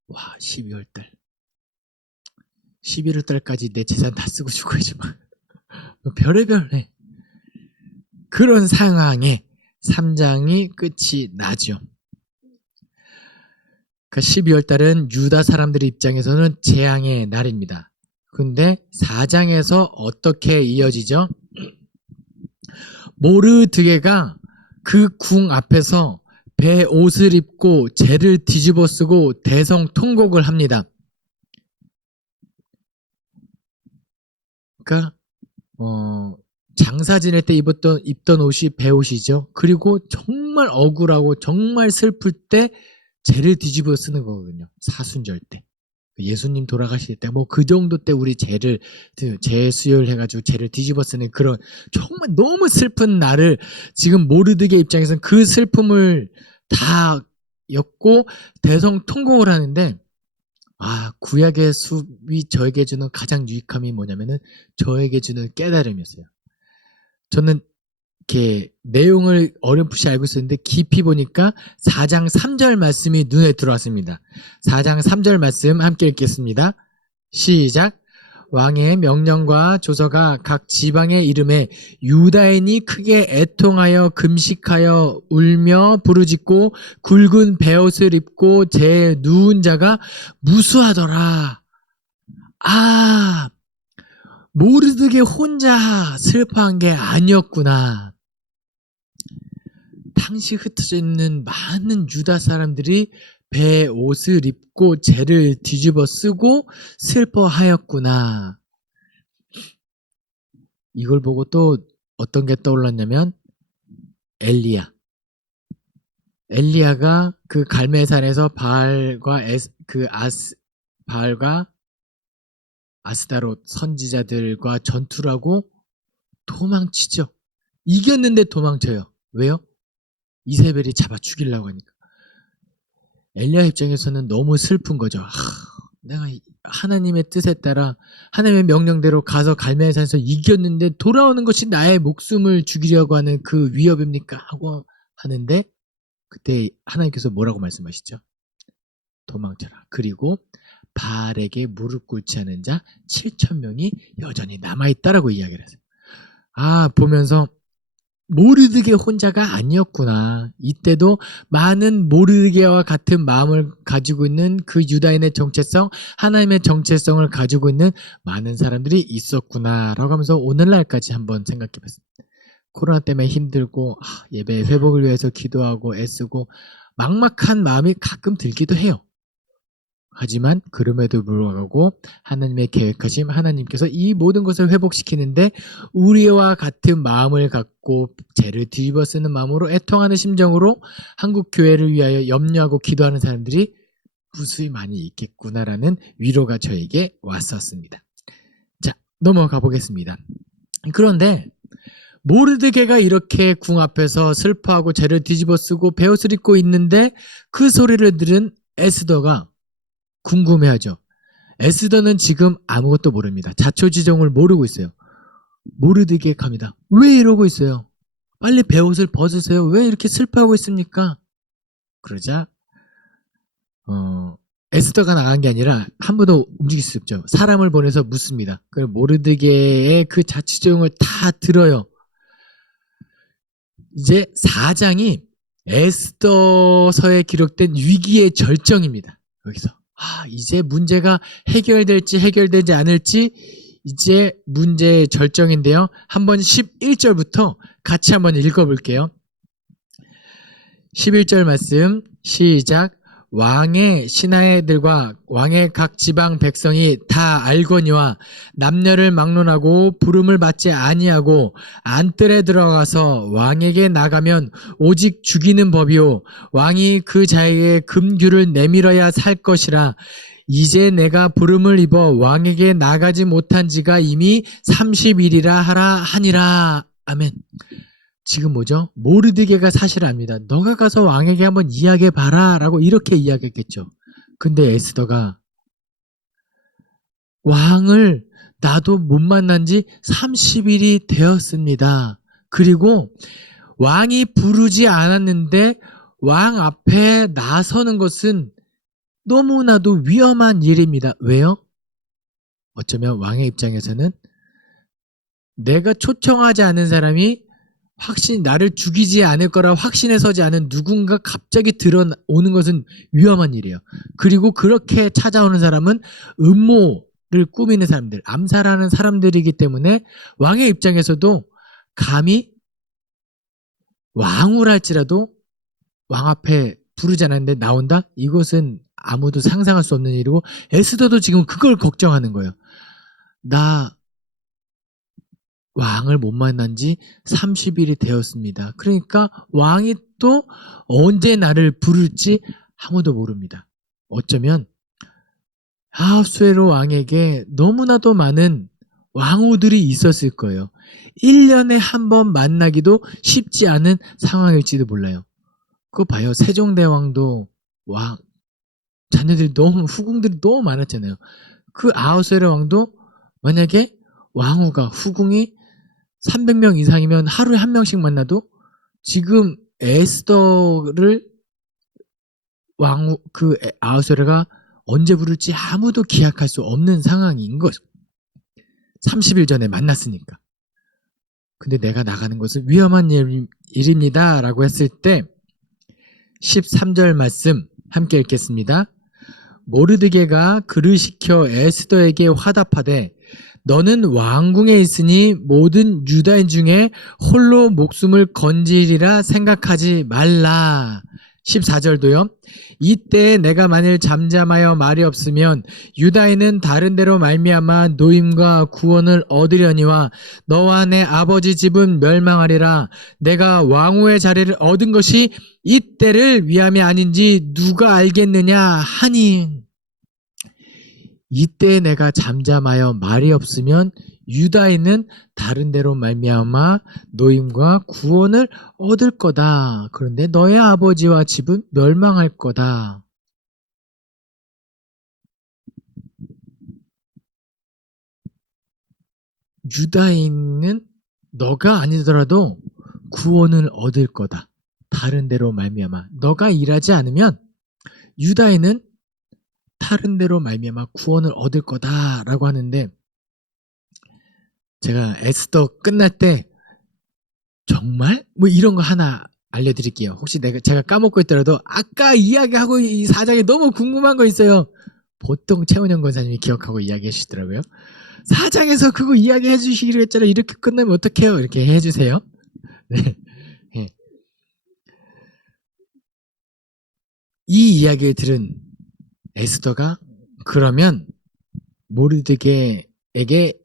와, 12월 달. 11월 달까지 내 재산 다 쓰고 죽어야지. 별의별 그런 상황에 3장이 끝이 나죠. 그 12월 달은 유다 사람들의 입장에서는 재앙의 날입니다. 근데 4장에서 어떻게 이어지죠? 모르드게가 그 궁 앞에서 배 옷을 입고 재를 뒤집어 쓰고 대성통곡을 합니다. 그러니까 장사 지낼 때 입던 옷이 배옷이죠. 그리고 정말 억울하고 정말 슬플 때 재를 뒤집어 쓰는 거거든요. 사순절 때. 예수님 돌아가실 때 뭐 그 정도 때 우리 재수혈 해가지고 죄를 뒤집어 쓰는 그런 정말 너무 슬픈 날을 지금 모르드게 입장에서는 그 슬픔을 다 엮고 대성통곡을 하는데, 구약의 숲이 저에게 주는 가장 유익함이 뭐냐면은 저에게 주는 깨달음이었어요. 저는 이렇게 내용을 어렴풋이 알고 있었는데 깊이 보니까 4장 3절 말씀이 눈에 들어왔습니다. 4장 3절 말씀 함께 읽겠습니다. 시작. 왕의 명령과 조서가 각 지방의 이름에 유다인이 크게 애통하여 금식하여 울며 부르짖고 굵은 베옷을 입고 제 누운 자가 무수하더라. 모르드게 혼자 슬퍼한 게 아니었구나. 당시 흩어져 있는 많은 유다 사람들이 베옷을 입고 죄를 뒤집어 쓰고 슬퍼하였구나. 이걸 보고 또 어떤 게 떠올랐냐면 엘리야가 그 갈멜산에서 바알과 아스다롯 선지자들과 전투를 하고 도망치죠. 이겼는데 도망쳐요. 왜요? 이세벨이 잡아 죽이려고 하니까. 엘리야 입장에서는 너무 슬픈 거죠. 내가 하나님의 뜻에 따라 하나님의 명령대로 가서 갈멜산에서 이겼는데 돌아오는 것이 나의 목숨을 죽이려고 하는 그 위협입니까? 하고 하는데 그때 하나님께서 뭐라고 말씀하시죠? 도망쳐라. 그리고 바알에게 무릎 꿇지 않은 자 7,000명이 여전히 남아있다라고 이야기를 했어요. 보면서 모르드게 혼자가 아니었구나. 이때도 많은 모르드게와 같은 마음을 가지고 있는 그 유다인의 정체성, 하나님의 정체성을 가지고 있는 많은 사람들이 있었구나라고 하면서 오늘날까지 한번 생각해 봤습니다. 코로나 때문에 힘들고 예배 회복을 위해서 기도하고 애쓰고 막막한 마음이 가끔 들기도 해요. 하지만 그럼에도 불구하고 하나님의 계획하심, 하나님께서 이 모든 것을 회복시키는데 우리와 같은 마음을 갖고 죄를 뒤집어 쓰는 마음으로 애통하는 심정으로 한국 교회를 위하여 염려하고 기도하는 사람들이 무수히 많이 있겠구나라는 위로가 저에게 왔었습니다. 자, 넘어가 보겠습니다. 그런데 모르드게가 이렇게 궁 앞에서 슬퍼하고 죄를 뒤집어 쓰고 베옷을 입고 있는데 그 소리를 들은 에스더가 궁금해하죠. 에스더는 지금 아무것도 모릅니다. 자초지종을 모르고 있어요. 모르드게 갑니다. 왜 이러고 있어요? 빨리 베옷을 벗으세요. 왜 이렇게 슬퍼하고 있습니까? 그러자 에스더가 나간 게 아니라 한 번도 움직일 수 없죠. 사람을 보내서 묻습니다. 그래서 모르드게의 그 자초지종을 다 들어요. 이제 4장이 에스더서에 기록된 위기의 절정입니다. 여기서 이제 문제가 해결되지 않을지 이제 문제의 절정인데요. 한번 11절부터 같이 한번 읽어볼게요. 11절 말씀 시작. 왕의 신하들과 왕의 각 지방 백성이 다 알거니와 남녀를 막론하고 부름을 받지 아니하고 안뜰에 들어가서 왕에게 나가면 오직 죽이는 법이요 왕이 그 자에게 금규를 내밀어야 살 것이라. 이제 내가 부름을 입어 왕에게 나가지 못한 지가 이미 30일이라 하니라. 아멘. 지금 뭐죠? 모르드게가 사실을 압니다. 너가 가서 왕에게 한번 이야기해봐라 라고 이렇게 이야기했겠죠. 근데 에스더가 왕을 나도 못 만난 지 30일이 되었습니다. 그리고 왕이 부르지 않았는데 왕 앞에 나서는 것은 너무나도 위험한 일입니다. 왜요? 어쩌면 왕의 입장에서는 내가 초청하지 않은 사람이 나를 죽이지 않을 거라 확신에 서지 않은 누군가 갑자기 들어오는 것은 위험한 일이에요. 그리고 그렇게 찾아오는 사람은 음모를 꾸미는 사람들, 암살하는 사람들이기 때문에 왕의 입장에서도 감히 왕후랄지라도 왕 앞에 부르지 않았는데 나온다? 이것은 아무도 상상할 수 없는 일이고 에스더도 지금 그걸 걱정하는 거예요. 나 왕을 못 만난 지 30일이 되었습니다. 그러니까 왕이 또 언제 나를 부를지 아무도 모릅니다. 어쩌면 아하수에로 왕에게 너무나도 많은 왕후들이 있었을 거예요. 1년에 한 번 만나기도 쉽지 않은 상황일지도 몰라요. 그거 봐요. 세종대왕도 자녀들이 너무, 후궁들이 너무 많았잖아요. 그 아하수에로 왕도 만약에 후궁이 300명 이상이면 하루에 한 명씩 만나도 지금 에스더를 아하수에로가 언제 부를지 아무도 기약할 수 없는 상황인 거죠. 30일 전에 만났으니까. 근데 내가 나가는 것은 위험한 일입니다. 라고 했을 때 13절 말씀 함께 읽겠습니다. 모르드게가 그를 시켜 에스더에게 화답하되 너는 왕궁에 있으니 모든 유다인 중에 홀로 목숨을 건지리라 생각하지 말라. 14절도요. 이때 내가 만일 잠잠하여 말이 없으면 유다인은 다른 데로 말미암아 노임과 구원을 얻으려니와 너와 내 아버지 집은 멸망하리라. 내가 왕후의 자리를 얻은 것이 이때를 위함이 아닌지 누가 알겠느냐 하니 이때 내가 잠잠하여 말이 없으면 유다인은 다른 데로 말미암아 노임과 구원을 얻을 거다. 그런데 너의 아버지와 집은 멸망할 거다. 유다인은 너가 아니더라도 구원을 얻을 거다. 다른 데로 말미암아. 너가 일하지 않으면 유다인은 다른 데로 말미암아 구원을 얻을 거다라고 하는데 제가 에스더 끝날 때 정말 뭐 이런 거 하나 알려드릴게요. 혹시 제가 까먹고 있더라도 아까 이야기하고 이 사장이 너무 궁금한 거 있어요. 보통 최은영 권사님이 기억하고 이야기해 주시더라고요. 사장에서 그거 이야기해 주시기로 했잖아요. 이렇게 끝나면 어떡해요? 이렇게 해주세요. 네. 네. 이 이야기를 들은 에스더가 그러면 모르드게에게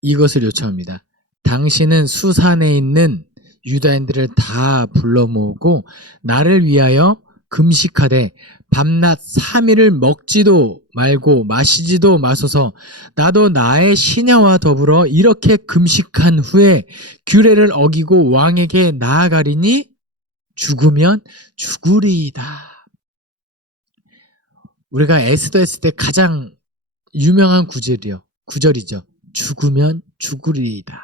이것을 요청합니다. 당신은 수산에 있는 유다인들을 다 불러 모으고 나를 위하여 금식하되 밤낮 3일을 먹지도 말고 마시지도 마소서. 나도 나의 시녀와 더불어 이렇게 금식한 후에 규례를 어기고 왕에게 나아가리니 죽으면 죽으리이다. 우리가 에스더 했을 때 가장 유명한 구절이죠. 죽으면 죽으리이다.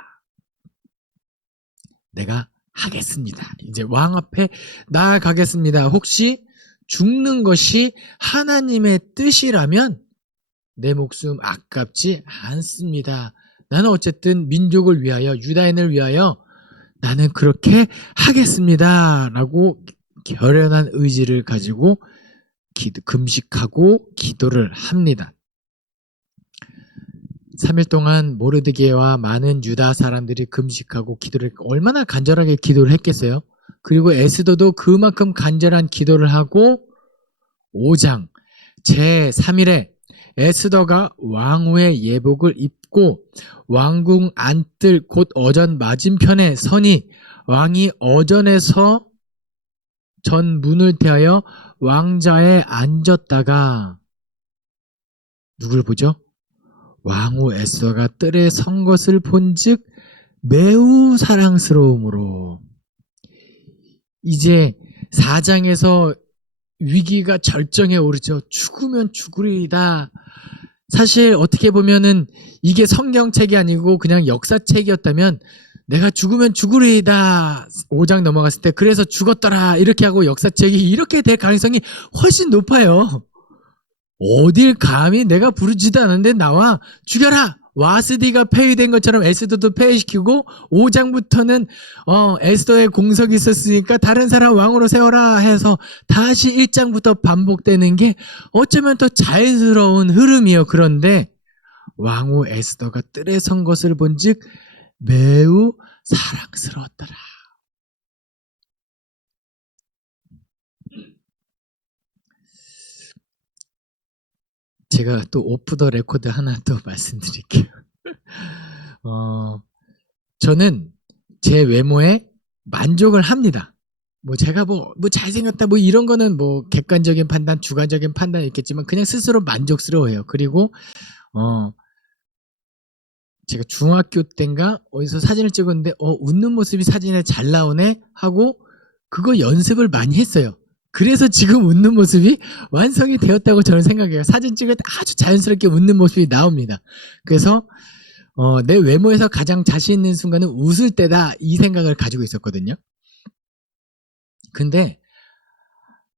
내가 하겠습니다. 이제 왕 앞에 나아가겠습니다. 혹시 죽는 것이 하나님의 뜻이라면 내 목숨 아깝지 않습니다. 나는 어쨌든 민족을 위하여, 유다인을 위하여 나는 그렇게 하겠습니다. 라고 결연한 의지를 가지고 금식하고 기도를 합니다. 3일 동안 모르드게와 많은 유다 사람들이 금식하고 기도를 얼마나 간절하게 기도를 했겠어요? 그리고 에스더도 그만큼 간절한 기도를 하고 5장 제3일에 에스더가 왕후의 예복을 입고 왕궁 안뜰 곧 어전 맞은편에 서니 왕이 어전에서 전 문을 대하여 왕자에 앉았다가 누굴 보죠? 왕후 에스더가 뜰에 선 것을 본즉 매우 사랑스러움으로 이제 4장에서 위기가 절정에 오르죠. 죽으면 죽으리이다. 사실 어떻게 보면은 이게 성경책이 아니고 그냥 역사책이었다면 내가 죽으면 죽으리이다. 5장 넘어갔을 때 그래서 죽었더라 이렇게 하고 역사책이 이렇게 될 가능성이 훨씬 높아요. 어딜 감히 내가 부르지도 않았는데 나와 죽여라. 와스디가 폐위된 것처럼 에스더도 폐위시키고 5장부터는 에스더의 공석이 있었으니까 다른 사람 왕으로 세워라 해서 다시 1장부터 반복되는 게 어쩌면 더 자연스러운 흐름이요. 그런데 왕후 에스더가 뜰에 선 것을 본즉 매우 사랑스러웠더라. 제가 또 오프 더 레코드 하나 또 말씀드릴게요. 저는 제 외모에 만족을 합니다. 뭐 제가 뭐 잘생겼다 뭐 이런 거는 뭐 객관적인 판단, 주관적인 판단이 있겠지만 그냥 스스로 만족스러워요. 그리고 제가 중학교 때인가 어디서 사진을 찍었는데 웃는 모습이 사진에 잘 나오네 하고 그거 연습을 많이 했어요. 그래서 지금 웃는 모습이 완성이 되었다고 저는 생각해요. 사진 찍을 때 아주 자연스럽게 웃는 모습이 나옵니다. 그래서 내 외모에서 가장 자신 있는 순간은 웃을 때다 이 생각을 가지고 있었거든요. 근데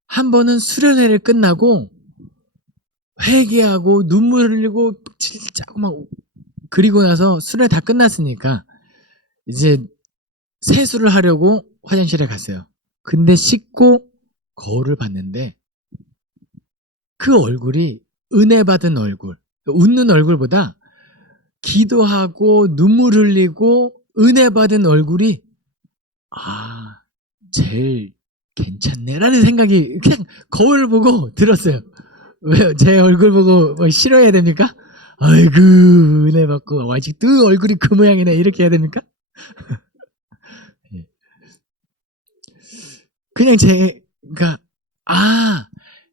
한 번은 수련회를 끝나고 회개하고 눈물 흘리고 진짜고 막 그리고 나서 수련회 다 끝났으니까 이제 세수를 하려고 화장실에 갔어요. 근데 씻고 거울을 봤는데 그 얼굴이 은혜 받은 얼굴, 웃는 얼굴보다 기도하고 눈물 흘리고 은혜 받은 얼굴이 제일 괜찮네라는 생각이 그냥 거울 보고 들었어요. 왜요? 제 얼굴 보고 뭐 싫어해야 됩니까? 아이고 은혜 받고 아직도 얼굴이 그 모양이네 이렇게 해야 됩니까? 그냥 제가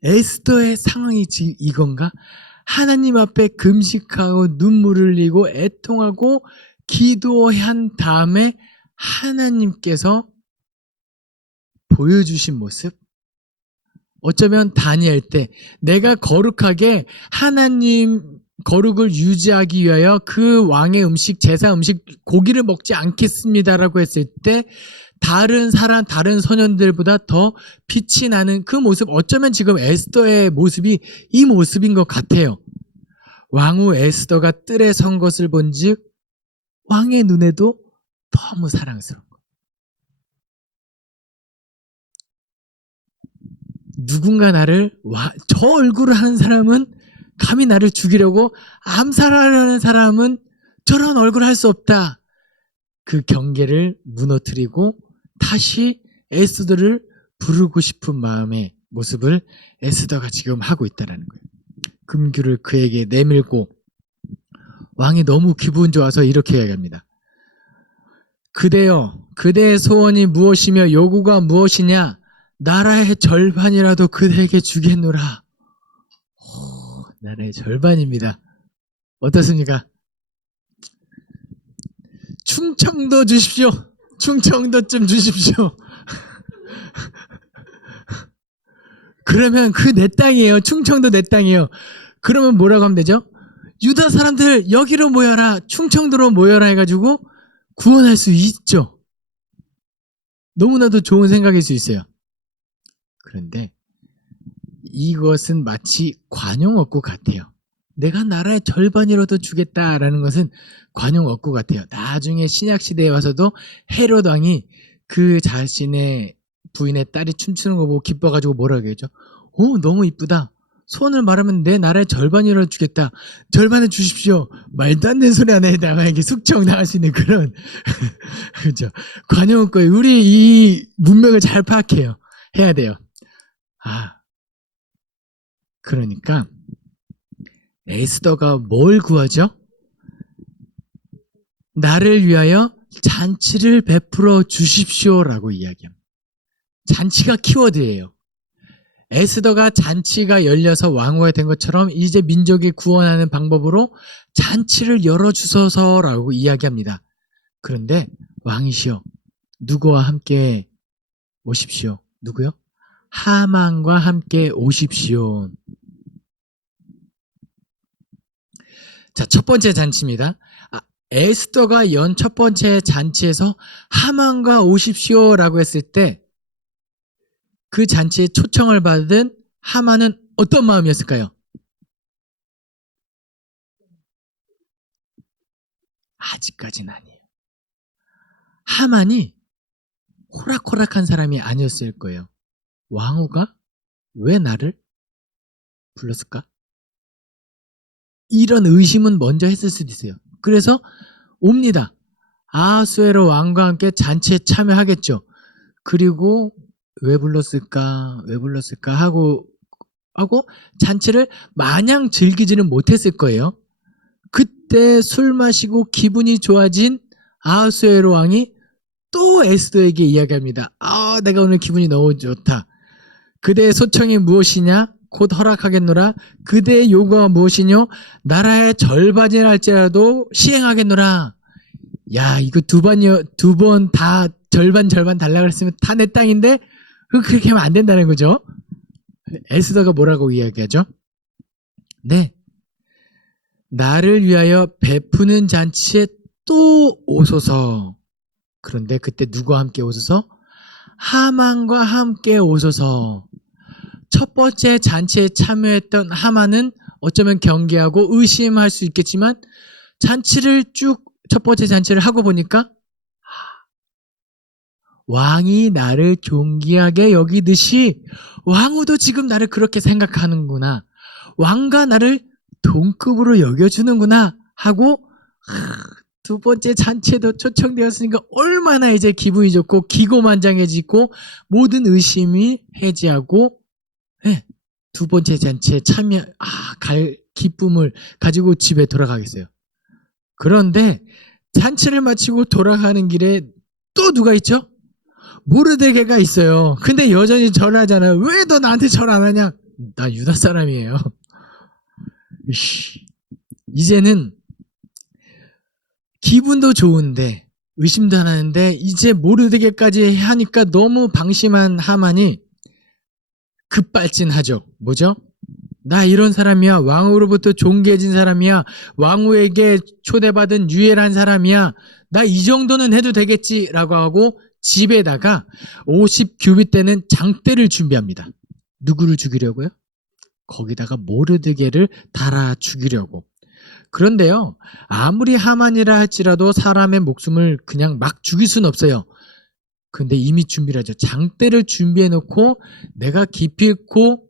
에스더의 상황이 지금 이건가? 하나님 앞에 금식하고 눈물 흘리고 애통하고 기도한 다음에 하나님께서 보여주신 모습? 어쩌면 다니엘 때 내가 거룩하게 하나님 거룩을 유지하기 위하여 그 왕의 음식, 제사 음식, 고기를 먹지 않겠습니다라고 했을 때 다른 사람, 다른 소년들보다 더 빛이 나는 그 모습, 어쩌면 지금 에스더의 모습이 이 모습인 것 같아요. 왕후 에스더가 뜰에 선 것을 본즉 왕의 눈에도 너무 사랑스러운 거. 누군가 나를 저 얼굴을 하는 사람은 감히 나를 죽이려고 암살하려는 사람은 저런 얼굴을 할 수 없다. 그 경계를 무너뜨리고 다시 에스더를 부르고 싶은 마음의 모습을 에스더가 지금 하고 있다는 거예요. 금규를 그에게 내밀고 왕이 너무 기분 좋아서 이렇게 이야기합니다. 그대여, 그대의 소원이 무엇이며 요구가 무엇이냐? 나라의 절반이라도 그대에게 주겠노라. 나라의 절반입니다. 어떻습니까? 충청도 주십시오. 충청도쯤 주십시오. 그러면 그 내 땅이에요. 충청도 내 땅이에요. 그러면 뭐라고 하면 되죠? 유다 사람들 여기로 모여라. 충청도로 모여라 해가지고 구원할 수 있죠. 너무나도 좋은 생각일 수 있어요. 그런데 이것은 마치 관용억구 같아요. 내가 나라의 절반이라도 주겠다라는 것은 관용억구 같아요. 나중에 신약시대에 와서도 헤롯 왕이 그 자신의 부인의 딸이 춤추는 거 보고 기뻐가지고 뭐라고 했죠? 너무 이쁘다. 소원을 말하면 내 나라의 절반이라도 주겠다. 절반을 주십시오. 말도 안 되는 소리 안에 나에게 숙청 나갈 수 있는 그런 그렇죠. 관용억구에 우리 이 문맥을 잘 파악해요. 해야 돼요. 그러니까 에스더가 뭘 구하죠? 나를 위하여 잔치를 베풀어 주십시오라고 이야기합니다. 잔치가 키워드예요. 에스더가 잔치가 열려서 왕후가 된 것처럼 이제 민족이 구원하는 방법으로 잔치를 열어주소서라고 이야기합니다. 그런데 왕이시여 누구와 함께 오십시오. 누구요? 하만과 함께 오십시오. 자, 첫 번째 잔치입니다. 에스더가 연 첫 번째 잔치에서 하만과 오십시오라고 했을 때 그 잔치에 초청을 받은 하만은 어떤 마음이었을까요? 아직까지는 아니에요. 하만이 호락호락한 사람이 아니었을 거예요. 왕후가 왜 나를 불렀을까? 이런 의심은 먼저 했을 수도 있어요. 그래서 옵니다. 아하수에로 왕과 함께 잔치에 참여하겠죠. 그리고 왜 불렀을까 하고 잔치를 마냥 즐기지는 못했을 거예요. 그때 술 마시고 기분이 좋아진 아하수에로 왕이 또 에스더에게 이야기합니다. 내가 오늘 기분이 너무 좋다. 그대의 소청이 무엇이냐? 곧 허락하겠노라. 그대의 요구가 무엇이뇨? 나라의 절반이라 할지라도 시행하겠노라. 야, 이거 두 번 다 절반 달라 그랬으면 다 내 땅인데 그렇게 하면 안 된다는 거죠. 에스더가 뭐라고 이야기하죠? 네, 나를 위하여 베푸는 잔치에 또 오소서. 그런데 그때 누구와 함께 오소서? 하만과 함께 오소서. 첫 번째 잔치에 참여했던 하만은 어쩌면 경계하고 의심할 수 있겠지만 잔치를 첫 번째 잔치를 하고 보니까 왕이 나를 존귀하게 여기듯이 왕후도 지금 나를 그렇게 생각하는구나. 왕과 나를 동급으로 여겨주는구나 하고 두 번째 잔치에도 초청되었으니까 얼마나 이제 기분이 좋고 기고만장해지고 모든 의심이 해지하고 두 번째 잔치에 갈 기쁨을 가지고 집에 돌아가겠어요. 그런데 잔치를 마치고 돌아가는 길에 또 누가 있죠? 모르드게가 있어요. 근데 여전히 절하잖아요. 왜 너 나한테 절 안 하냐? 나 유다 사람이에요. 이제는 기분도 좋은데 의심도 안 하는데 이제 모르드게까지 하니까 너무 방심한 하만이 급발진하죠. 뭐죠? 나 이런 사람이야. 왕후로부터 존귀해진 사람이야. 왕후에게 초대받은 유일한 사람이야. 나 이 정도는 해도 되겠지라고 하고 집에다가 50규빗 되는 장대를 준비합니다. 누구를 죽이려고요? 거기다가 모르드게를 달아 죽이려고. 그런데요, 아무리 하만이라 할지라도 사람의 목숨을 그냥 막 죽일 수는 없어요. 근데 이미 준비를 하죠. 장대를 준비해 놓고 내가 기필코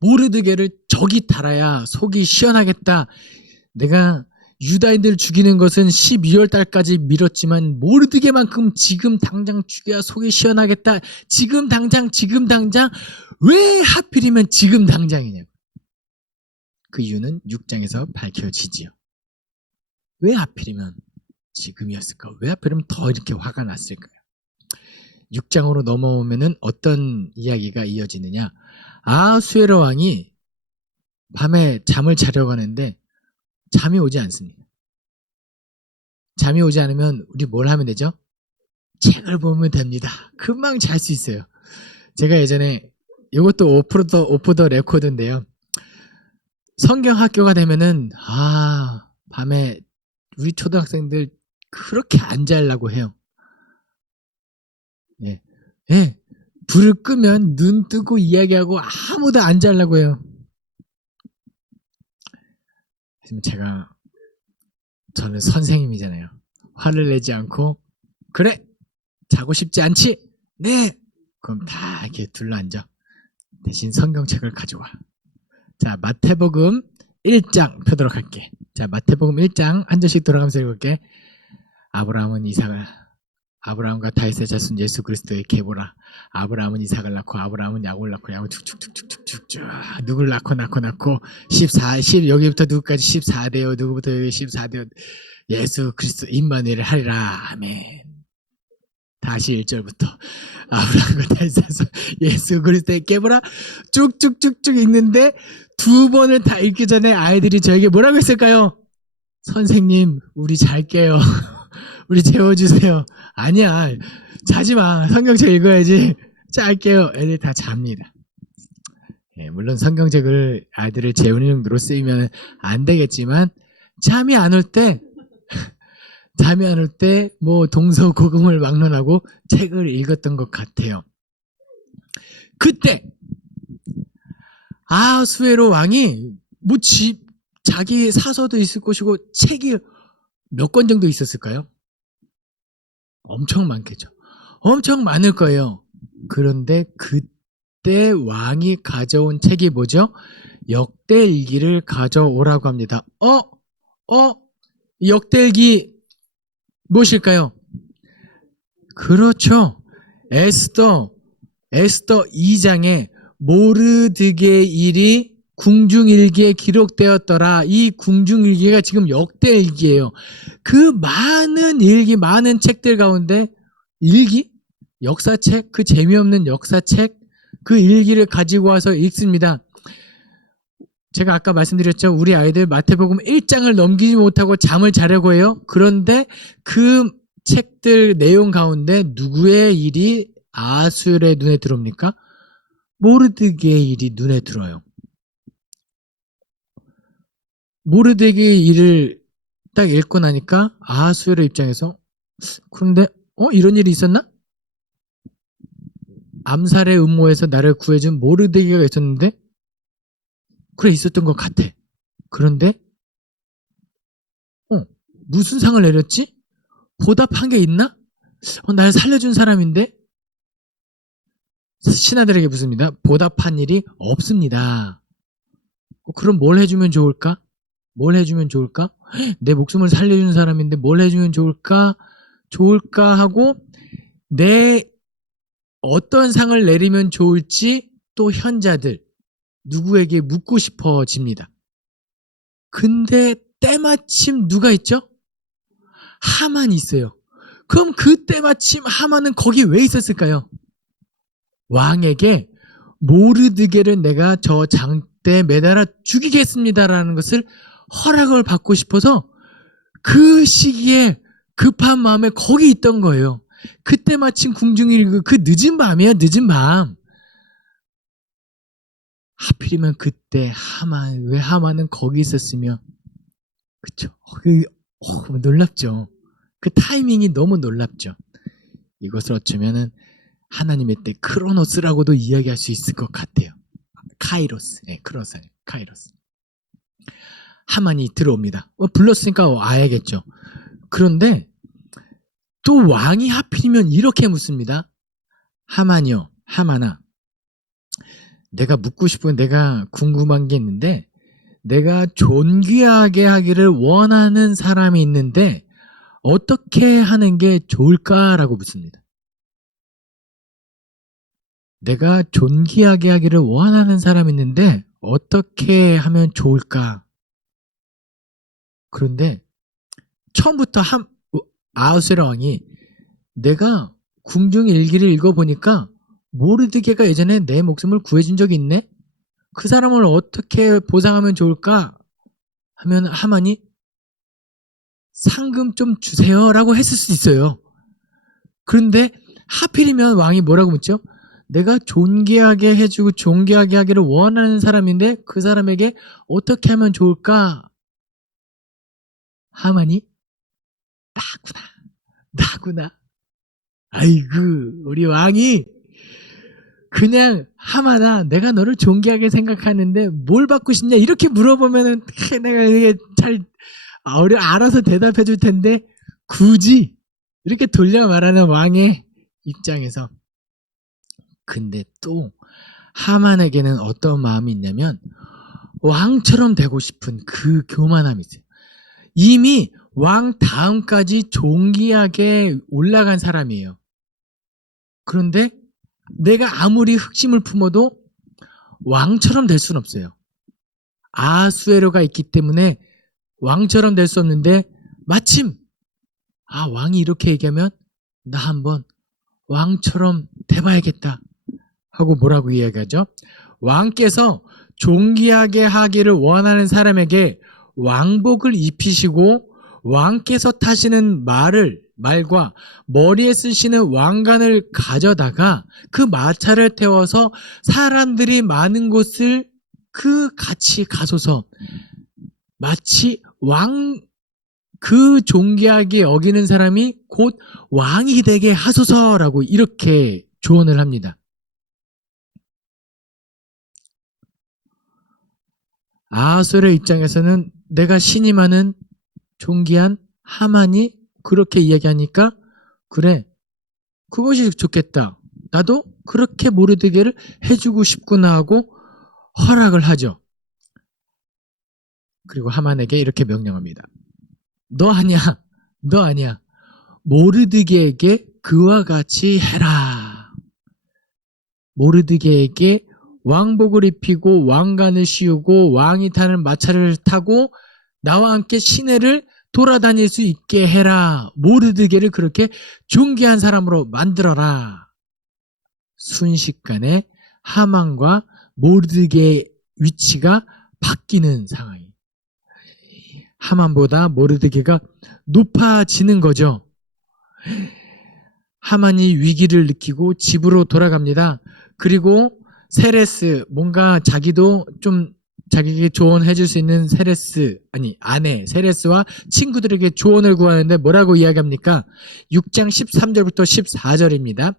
모르드게를 저기 달아야 속이 시원하겠다. 내가 유다인들 죽이는 것은 12월 달까지 미뤘지만 모르드게만큼 지금 당장 죽여야 속이 시원하겠다. 지금 당장 왜 하필이면 지금 당장이냐고. 그 이유는 6장에서 밝혀지지요. 왜 하필이면 지금이었을까? 왜 하필이면 더 이렇게 화가 났을까요? 6장으로 넘어오면은 어떤 이야기가 이어지느냐? 아하수에로 왕이 밤에 잠을 자려고 하는데 잠이 오지 않습니다. 잠이 오지 않으면 우리 뭘 하면 되죠? 책을 보면 됩니다. 금방 잘 수 있어요. 제가 예전에 이것도 오프 더 레코드인데요. 성경 학교가 되면은 밤에 우리 초등학생들 그렇게 안 자려고 해요. 불을 끄면 눈 뜨고 이야기하고 아무도 안 자려고 해요. 저는 선생님이잖아요. 화를 내지 않고 그래 자고 싶지 않지? 네. 그럼 다 이렇게 둘러앉아. 대신 성경책을 가져와. 자, 마태복음 1장 펴도록 할게. 자, 마태복음 1장 한 절씩 돌아가면서 읽을게. 아브라함과 다윗의 자손 예수 그리스도의 계보라. 아브라함은 이삭을 낳고 아브라함은 야곱을 낳고 야곱은 쭉쭉쭉쭉쭉쭉 누구를 낳고 여기부터 누구까지 14대요. 누구부터 여기 14대요. 예수 그리스도 임마누엘을 하리라. 아멘. 다시 1절부터 아브라함과 다윗의 자손 예수 그리스도의 계보라 쭉쭉쭉쭉 읽는데 두 번을 다 읽기 전에 아이들이 저에게 뭐라고 했을까요? 선생님 우리 잘게요. 우리 재워주세요. 아니야. 자지마. 성경책 읽어야지. 짧게요. 애들 다 잡니다. 물론 성경책을 아이들을 재우는 용도로 쓰이면 안 되겠지만 잠이 안 올 때 뭐 동서고금을 막론하고 책을 읽었던 것 같아요. 그때 아하수에로 왕이 자기 사서도 있을 것이고 책이 몇 권 정도 있었을까요? 엄청 많겠죠. 엄청 많을 거예요. 그런데 그때 왕이 가져온 책이 뭐죠? 역대일기를 가져오라고 합니다. 역대일기 무엇일까요? 그렇죠. 에스더 2장에 모르드게 일이 궁중일기에 기록되었더라. 이 궁중일기가 지금 역대일기예요. 그 많은 일기, 많은 책들 가운데 일기? 역사책? 그 재미없는 역사책? 그 일기를 가지고 와서 읽습니다. 제가 아까 말씀드렸죠. 우리 아이들 마태복음 1장을 넘기지 못하고 잠을 자려고 해요. 그런데 그 책들 내용 가운데 누구의 일이 아수엘의 눈에 들어옵니까? 모르드게의 일이 눈에 들어요. 모르드게의 일을 딱 읽고 나니까 아수엘의 입장에서 그런데 이런 일이 있었나? 암살의 음모에서 나를 구해준 모르드게가 있었는데 그래 있었던 것 같아. 그런데 무슨 상을 내렸지? 보답한 게 있나? 날 살려준 사람인데? 신하들에게 묻습니다. 보답한 일이 없습니다. 그럼 뭘 해주면 좋을까? 뭘 해주면 좋을까? 내 목숨을 살려준 사람인데 뭘 해주면 좋을까? 좋을까 하고 내 어떤 상을 내리면 좋을지 또 현자들 누구에게 묻고 싶어집니다. 근데 때마침 누가 있죠? 하만이 있어요. 그럼 그 때마침 하만은 거기 왜 있었을까요? 왕에게 모르드게를 내가 저 장대에 매달아 죽이겠습니다라는 것을 허락을 받고 싶어서 그 시기에 급한 마음에 거기 있던 거예요. 그때 마침 궁중일기 그 늦은 밤이에요. 늦은 밤. 하필이면 그때 왜 하만은 거기 있었으며, 그쵸? 놀랍죠. 그 타이밍이 너무 놀랍죠. 이것을 어쩌면은 하나님의 때 크로노스라고도 이야기할 수 있을 것 같아요. 카이로스, 크로스, 카이로스. 하만이 들어옵니다. 불렀으니까 와야겠죠. 그런데 또 왕이 하필이면 이렇게 묻습니다. 하만이요, 하만아. 내가 묻고 싶은, 내가 궁금한 게 있는데, 내가 존귀하게 하기를 원하는 사람이 있는데 어떻게 하는 게 좋을까라고 묻습니다. 내가 존귀하게 하기를 원하는 사람이 있는데 어떻게 하면 좋을까? 그런데 처음부터 아하수에르 왕이 내가 궁중 일기를 읽어보니까 모르드게가 예전에 내 목숨을 구해준 적이 있네? 그 사람을 어떻게 보상하면 좋을까? 하면 하만이 상금 좀 주세요 라고 했을 수 있어요. 그런데 하필이면 왕이 뭐라고 묻죠? 내가 존귀하게 해주고 존귀하게 하기를 원하는 사람인데 그 사람에게 어떻게 하면 좋을까? 하만이 나구나. 아이고 우리 왕이 그냥 하만아 내가 너를 존귀하게 생각하는데 뭘 받고 싶냐 이렇게 물어보면은 내가 이게 잘 알아서 대답해 줄 텐데 굳이 이렇게 돌려 말하는 왕의 입장에서 근데 또 하만에게는 어떤 마음이 있냐면 왕처럼 되고 싶은 그 교만함이 있어요. 이미 왕 다음까지 존귀하게 올라간 사람이에요. 그런데 내가 아무리 흑심을 품어도 왕처럼 될 수는 없어요. 아하수에로가 있기 때문에 왕처럼 될 수 없는데 마침 왕이 이렇게 얘기하면 나 한번 왕처럼 돼봐야겠다 하고 뭐라고 이야기하죠? 왕께서 존귀하게 하기를 원하는 사람에게 왕복을 입히시고 왕께서 타시는 말과 머리에 쓰시는 왕관을 가져다가 그 마차를 태워서 사람들이 많은 곳을 같이 가소서. 마치 그 존귀하게 여기는 사람이 곧 왕이 되게 하소서라고 이렇게 조언을 합니다. 아하수에르 입장에서는 내가 신임하는 존귀한 하만이 그렇게 이야기하니까 그래 그것이 좋겠다. 나도 그렇게 모르드게를 해주고 싶구나 하고 허락을 하죠. 그리고 하만에게 이렇게 명령합니다. 너 아니야. 모르드게에게 그와 같이 해라. 모르드게에게 왕복을 입히고 왕관을 씌우고 왕이 타는 마차를 타고 나와 함께 시내를 돌아다닐 수 있게 해라. 모르드게를 그렇게 존귀한 사람으로 만들어라. 순식간에 하만과 모르드게의 위치가 바뀌는 상황이에요. 하만보다 모르드게가 높아지는 거죠. 하만이 위기를 느끼고 집으로 돌아갑니다. 그리고 세레스, 뭔가 자기도 좀 자기에게 조언해 줄 수 있는 아내 세레스와 친구들에게 조언을 구하는데 뭐라고 이야기합니까? 6장 13절부터 14절입니다.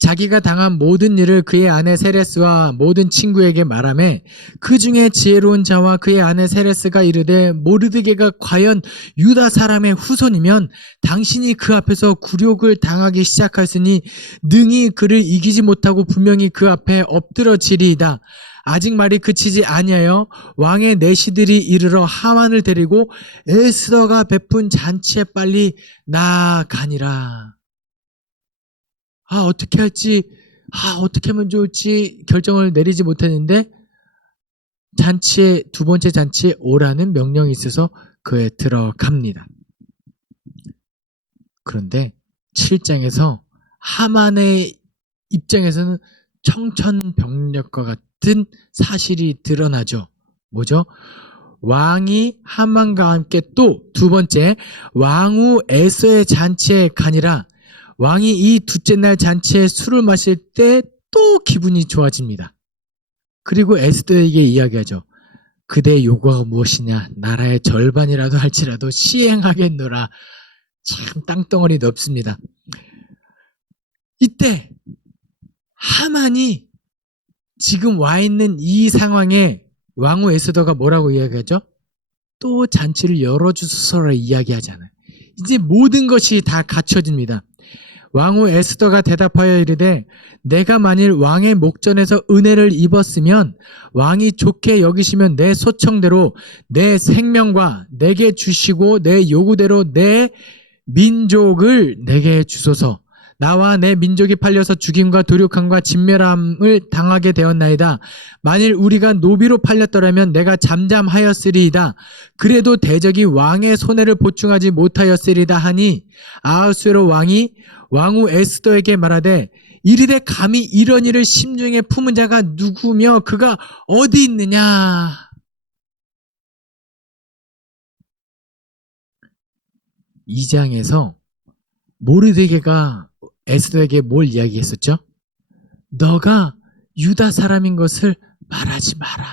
자기가 당한 모든 일을 그의 아내 세레스와 모든 친구에게 말하매 그 중에 지혜로운 자와 그의 아내 세레스가 이르되 모르드게가 과연 유다 사람의 후손이면 당신이 그 앞에서 굴욕을 당하기 시작하였으니 능히 그를 이기지 못하고 분명히 그 앞에 엎드러지리이다. 아직 말이 그치지 아니하여 왕의 내시들이 이르러 하만을 데리고 에스더가 베푼 잔치에 빨리 나아가니라. 어떻게 할지, 어떻게 하면 좋을지 결정을 내리지 못했는데 두 번째 잔치에 오라는 명령이 있어서 그에 들어갑니다. 그런데 7장에서 하만의 입장에서는 청천벽력과 같은 사실이 드러나죠. 뭐죠? 왕이 하만과 함께 또 두 번째 왕후 에스더의 잔치에 가니라. 왕이 이 둘째 날 잔치에 술을 마실 때 또 기분이 좋아집니다. 그리고 에스더에게 이야기하죠. 그대의 요구가 무엇이냐? 나라의 절반이라도 할지라도 시행하겠노라. 참 땅덩어리 넓습니다. 이때 하만이 지금 와 있는 이 상황에 왕후 에스더가 뭐라고 이야기하죠? 또 잔치를 열어주소서라 이야기하잖아요. 이제 모든 것이 다 갖춰집니다. 왕후 에스더가 대답하여 이르되 내가 만일 왕의 목전에서 은혜를 입었으면 왕이 좋게 여기시면 내 소청대로 내 생명과 내게 주시고 내 요구대로 내 민족을 내게 주소서. 나와 내 민족이 팔려서 죽임과 도륙함과 진멸함을 당하게 되었나이다. 만일 우리가 노비로 팔렸더라면 내가 잠잠하였으리이다. 그래도 대적이 왕의 손해를 보충하지 못하였으리이다 하니 아하수에로 왕이 왕후 에스더에게 말하되 이르되 감히 이런 일을 심중에 품은 자가 누구며 그가 어디 있느냐. 이 장에서 모르드게가 에스더에게 뭘 이야기했었죠? 너가 유다 사람인 것을 말하지 마라.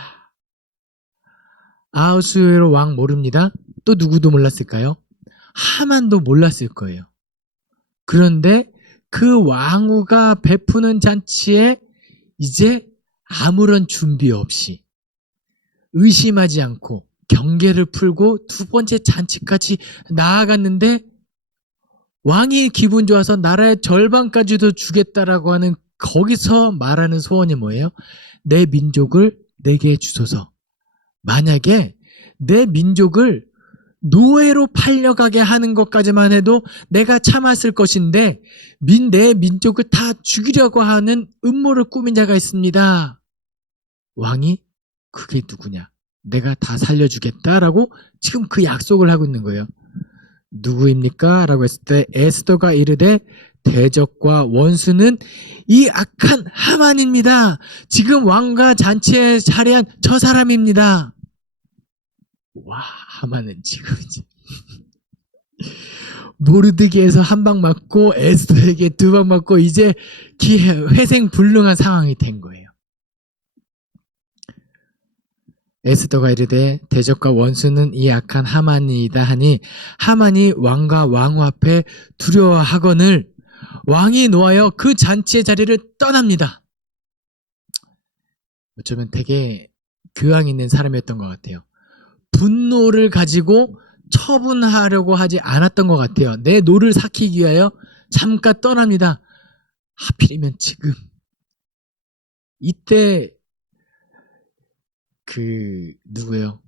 아하수에로 왕 모릅니다. 또 누구도 몰랐을까요? 하만도 몰랐을 거예요. 그런데 그 왕후가 베푸는 잔치에 이제 아무런 준비 없이 의심하지 않고 경계를 풀고 두 번째 잔치까지 나아갔는데 왕이 기분 좋아서 나라의 절반까지도 주겠다라고 하는 거기서 말하는 소원이 뭐예요? 내 민족을 내게 주소서. 만약에 내 민족을 노예로 팔려가게 하는 것까지만 해도 내가 참았을 것인데 내 민족을 다 죽이려고 하는 음모를 꾸민 자가 있습니다. 왕이 그게 누구냐? 내가 다 살려주겠다라고 지금 그 약속을 하고 있는 거예요. 누구입니까? 라고 했을 때 에스더가 이르되 대적과 원수는 이 악한 하만입니다. 지금 왕과 잔치에 자리한 저 사람입니다. 와, 하만은 지금 이제 모르드게에서 한 방 맞고 에스더에게 두 방 맞고 이제 회생불능한 상황이 된 거예요. 에스더가 이르되 대적과 원수는 이 악한 하만이다 하니 하만이 왕과 왕후 앞에 두려워하거늘 왕이 노하여 그 잔치의 자리를 떠납니다. 어쩌면 되게 교양 있는 사람이었던 것 같아요. 분노를 가지고 처분하려고 하지 않았던 것 같아요. 내 노를 삭히기 위하여 잠깐 떠납니다. 하필이면 지금 이때 누구예요?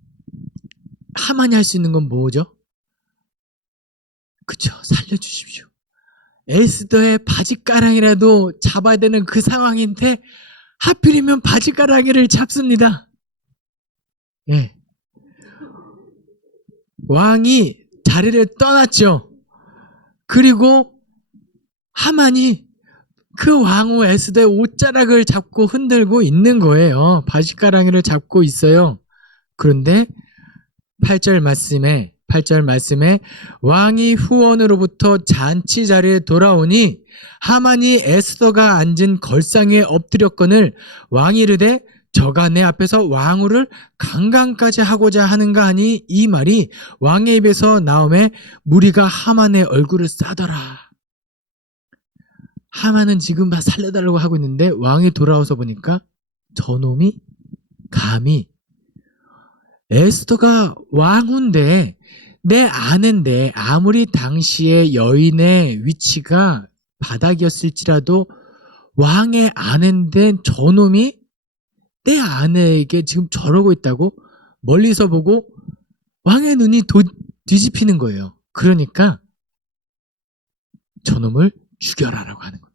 하만이 할 수 있는 건 뭐죠? 그쵸, 살려주십시오. 에스더의 바지가랑이라도 잡아야 되는 그 상황인데 하필이면 바지가랑이를 잡습니다. 예. 왕이 자리를 떠났죠. 그리고 하만이 그 왕후 에스더의 옷자락을 잡고 흔들고 있는 거예요. 바지가랑이를 잡고 있어요. 그런데 8절 말씀에 왕이 후원으로부터 잔치 자리에 돌아오니 하만이 에스더가 앉은 걸상 위에 엎드렸거늘 왕이 이르되 저가 내 앞에서 왕후를 강간까지 하고자 하는가 하니 이 말이 왕의 입에서 나오매 무리가 하만의 얼굴을 싸더라. 하만은 지금 다 살려달라고 하고 있는데 왕이 돌아와서 보니까 저놈이 감히 에스더가 왕후인데 내 아내인데 아무리 당시의 여인의 위치가 바닥이었을지라도 왕의 아내인데 저놈이 내 아내에게 지금 저러고 있다고 멀리서 보고 왕의 눈이 뒤집히는 거예요. 그러니까 저놈을 죽여라라고 하는 거예요.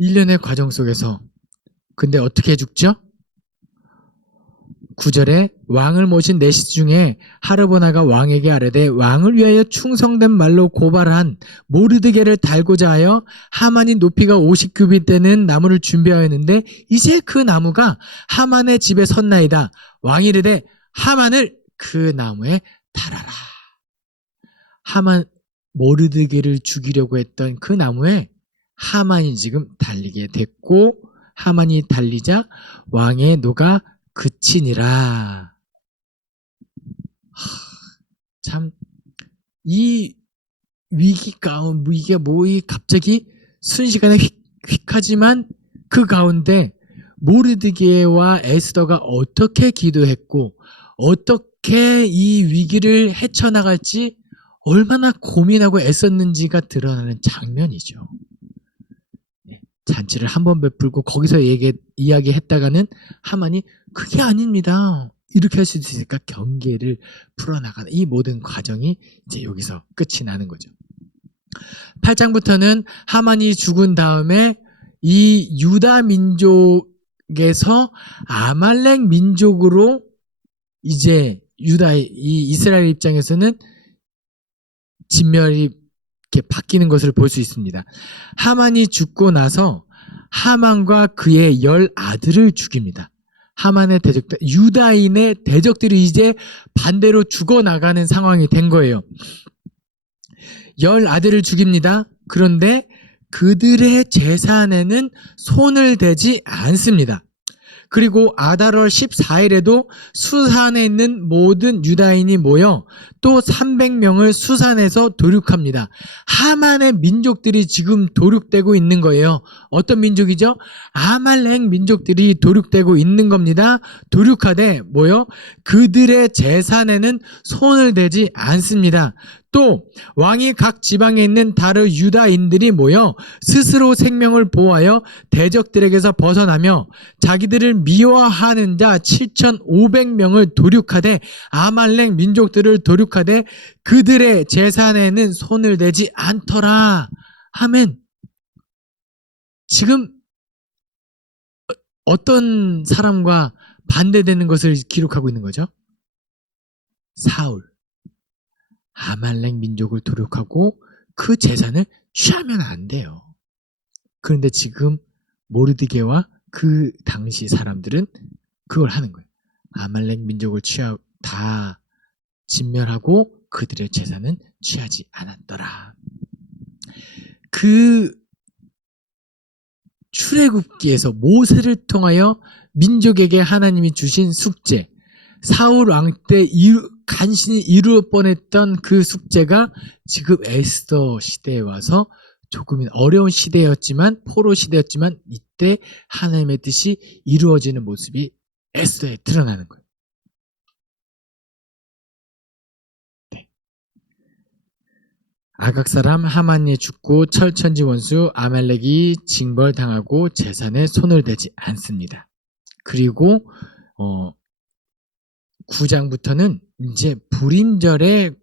1년의 과정 속에서 근데 어떻게 죽죠? 9절에 왕을 모신 내시 중에 하르보나가 왕에게 아뢰되 왕을 위하여 충성된 말로 고발한 모르드게를 달고자 하여 하만이 높이가 50규빗 되는 나무를 준비하였는데 이제 그 나무가 하만의 집에 섰나이다. 왕이 이르되 하만을 그 나무에 달아라. 하만 모르드게를 죽이려고 했던 그 나무에 하만이 지금 달리게 됐고 하만이 달리자 왕의 노가 그치니라. 참 이 위기 가운데 이게 뭐이 갑자기 순식간에 휙하지만 그 가운데 모르드게와 에스더가 어떻게 기도했고 어떻게 이 위기를 헤쳐나갈지 얼마나 고민하고 애썼는지가 드러나는 장면이죠. 잔치를 한번 베풀고 거기서 이야기했다가는 하만이 그게 아닙니다. 이렇게 할 수 있으니까 경계를 풀어나가는 이 모든 과정이 이제 여기서 끝이 나는 거죠. 8장부터는 하만이 죽은 다음에 이 유다 민족에서 아말렉 민족으로 이제 이 이스라엘 입장에서는 진멸이 이렇게 바뀌는 것을 볼 수 있습니다. 하만이 죽고 나서 하만과 그의 10아들을 죽입니다. 하만의 대적들, 유다인의 대적들이 이제 반대로 죽어나가는 상황이 된 거예요. 10아들을 죽입니다. 그런데 그들의 재산에는 손을 대지 않습니다. 그리고 아달월 14일에도 수산에 있는 모든 유다인이 모여 또 300명을 수산에서 도륙합니다. 하만의 민족들이 지금 도륙되고 있는 거예요. 어떤 민족이죠? 아말렉 민족들이 도륙되고 있는 겁니다. 도륙하되 뭐요? 그들의 재산에는 손을 대지 않습니다. 또 왕이 각 지방에 있는 다른 유다인들이 모여 스스로 생명을 보호하여 대적들에게서 벗어나며 자기들을 미워하는 자 7,500명을 도륙하되 아말렉 민족들을 도륙하되 그들의 재산에는 손을 대지 않더라. 아멘. 지금 어떤 사람과 반대되는 것을 기록하고 있는 거죠? 사울. 아말렉 민족을 도륙하고 그 재산을 취하면 안 돼요. 그런데 지금 모르드게와 그 당시 사람들은 그걸 하는 거예요. 아말렉 민족을 다 진멸하고 그들의 재산은 취하지 않았더라. 그 출애굽기에서 모세를 통하여 민족에게 하나님이 주신 숙제, 사울 왕 때 간신히 이루어 뻔했던 그 숙제가 지금 에스더 시대에 와서 조금 어려운 시대였지만 포로 시대였지만 이때 하나님의 뜻이 이루어지는 모습이 에스더에 드러나는 거예요. 네. 아각 사람 하만이 죽고 철천지 원수 아말렉이 징벌당하고 재산에 손을 대지 않습니다. 그리고 9장부터는 이제 불임절의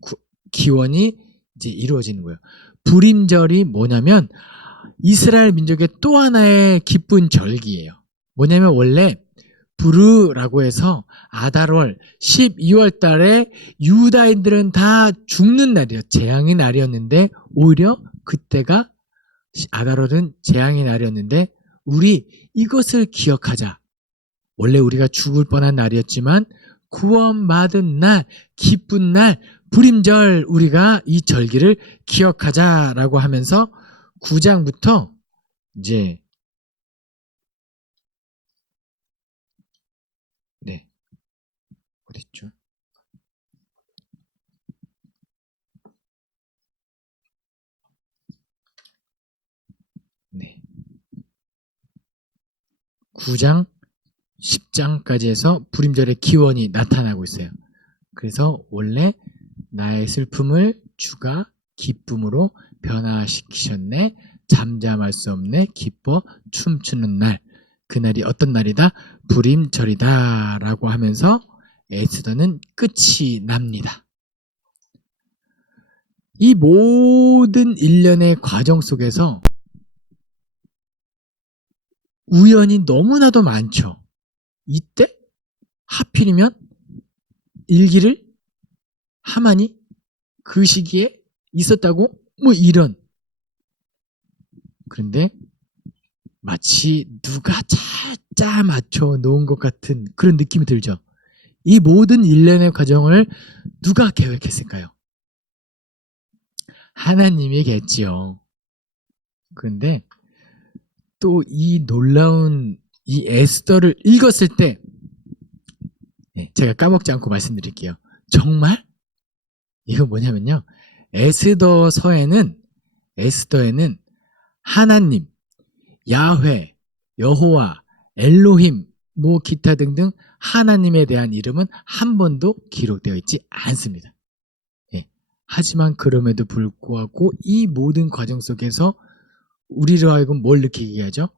기원이 이제 이루어지는 거예요. 불임절이 뭐냐면 이스라엘 민족의 또 하나의 기쁜 절기예요. 뭐냐면 원래 부르라고 해서 아달월 12월 달에 유다인들은 다 죽는 날이에요. 재앙의 날이었는데 오히려 그때가 아달월은 재앙의 날이었는데 우리 이것을 기억하자. 원래 우리가 죽을 뻔한 날이었지만 구원받은 날, 기쁜 날, 불임절 우리가 이 절기를 기억하자라고 하면서 9장부터 이제 네 어딨죠? 네 9장 10장까지 해서 불임절의 기원이 나타나고 있어요. 그래서 원래 나의 슬픔을 주가 기쁨으로 변화시키셨네. 잠잠할 수 없네. 기뻐 춤추는 날. 그날이 어떤 날이다? 불임절이다 라고 하면서 에스더는 끝이 납니다. 이 모든 일련의 과정 속에서 우연이 너무나도 많죠. 이때 하필이면 일기를 하만이 그 시기에 있었다고? 뭐 이런. 그런데 마치 누가 짜 맞춰 놓은 것 같은 그런 느낌이 들죠. 이 모든 일련의 과정을 누가 계획했을까요? 하나님이겠지요. 그런데 또 이 놀라운 이 에스더를 읽었을 때 제가 까먹지 않고 말씀드릴게요. 정말 이거 뭐냐면요. 에스더에는 하나님, 야훼, 여호와, 엘로힘, 뭐 기타 등등 하나님에 대한 이름은 한 번도 기록되어 있지 않습니다. 하지만 그럼에도 불구하고 이 모든 과정 속에서 우리로 하여금 뭘 느끼게 하죠?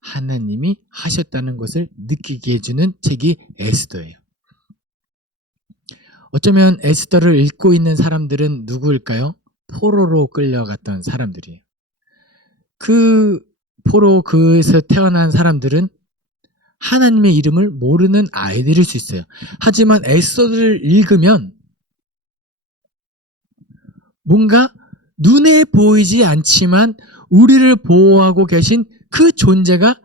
하나님이 하셨다는 것을 느끼게 해주는 책이 에스더예요. 어쩌면 에스더를 읽고 있는 사람들은 누구일까요? 포로로 끌려갔던 사람들이에요. 그 포로 그에서 태어난 사람들은 하나님의 이름을 모르는 아이들일 수 있어요. 하지만 에스더를 읽으면 뭔가 눈에 보이지 않지만 우리를 보호하고 계신 그 존재가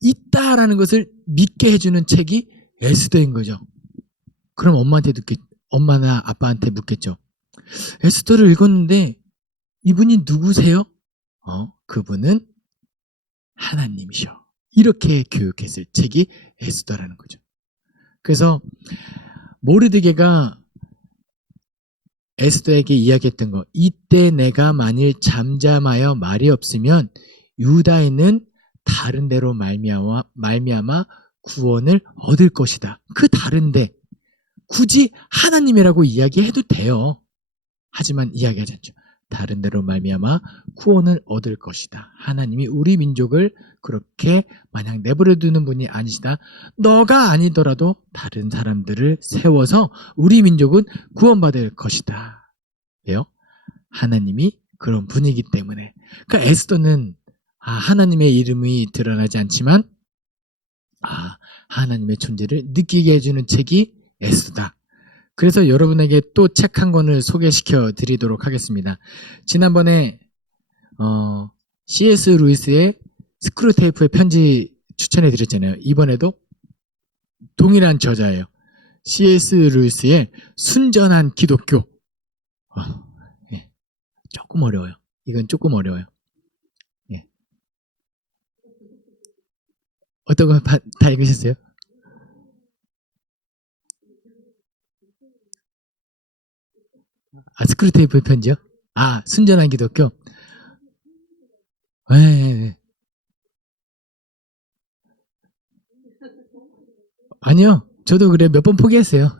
있다라는 것을 믿게 해주는 책이 에스더인 거죠. 그럼 엄마나 아빠한테 묻겠죠. 에스더를 읽었는데 이분이 누구세요? 그분은 하나님이셔. 이렇게 교육했을 책이 에스더라는 거죠. 그래서 모르드게가 에스더에게 이야기했던 거, 이때 내가 만일 잠잠하여 말이 없으면 유다인은 다른 데로 말미암아 구원을 얻을 것이다. 그 다른데 굳이 하나님이라고 이야기해도 돼요. 하지만 이야기하지 않죠. 다른 데로 말미암아 구원을 얻을 것이다. 하나님이 우리 민족을 그렇게 마냥 내버려 두는 분이 아니시다. 너가 아니더라도 다른 사람들을 세워서 우리 민족은 구원받을 것이다. 왜요? 하나님이 그런 분이기 때문에. 그러니까 에스더는 하나님의 이름이 드러나지 않지만 하나님의 존재를 느끼게 해주는 책이 에스더다. 그래서 여러분에게 또 책 한 권을 소개시켜 드리도록 하겠습니다. 지난번에 C.S. 루이스의 스크루테이프의 편지 추천해 드렸잖아요. 이번에도 동일한 저자예요. C.S. 루이스의 순전한 기독교. 조금 어려워요. 이건 조금 어려워요. 어떤 거 다 읽으셨어요? 스크루테이프 편지요? 순전한 기독교? 네. 아니요. 저도 그래 몇 번 포기했어요.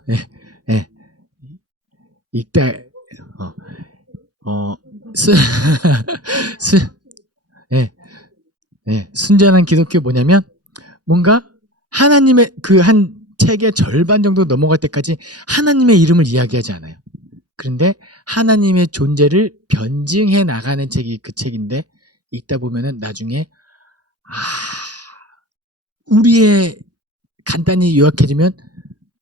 읽다 순전한 기독교 뭐냐면 뭔가 하나님의 그 한 책의 절반 정도 넘어갈 때까지 하나님의 이름을 이야기하지 않아요. 그런데 하나님의 존재를 변증해 나가는 책이 그 책인데 읽다 보면은 나중에 우리의 간단히 요약해주면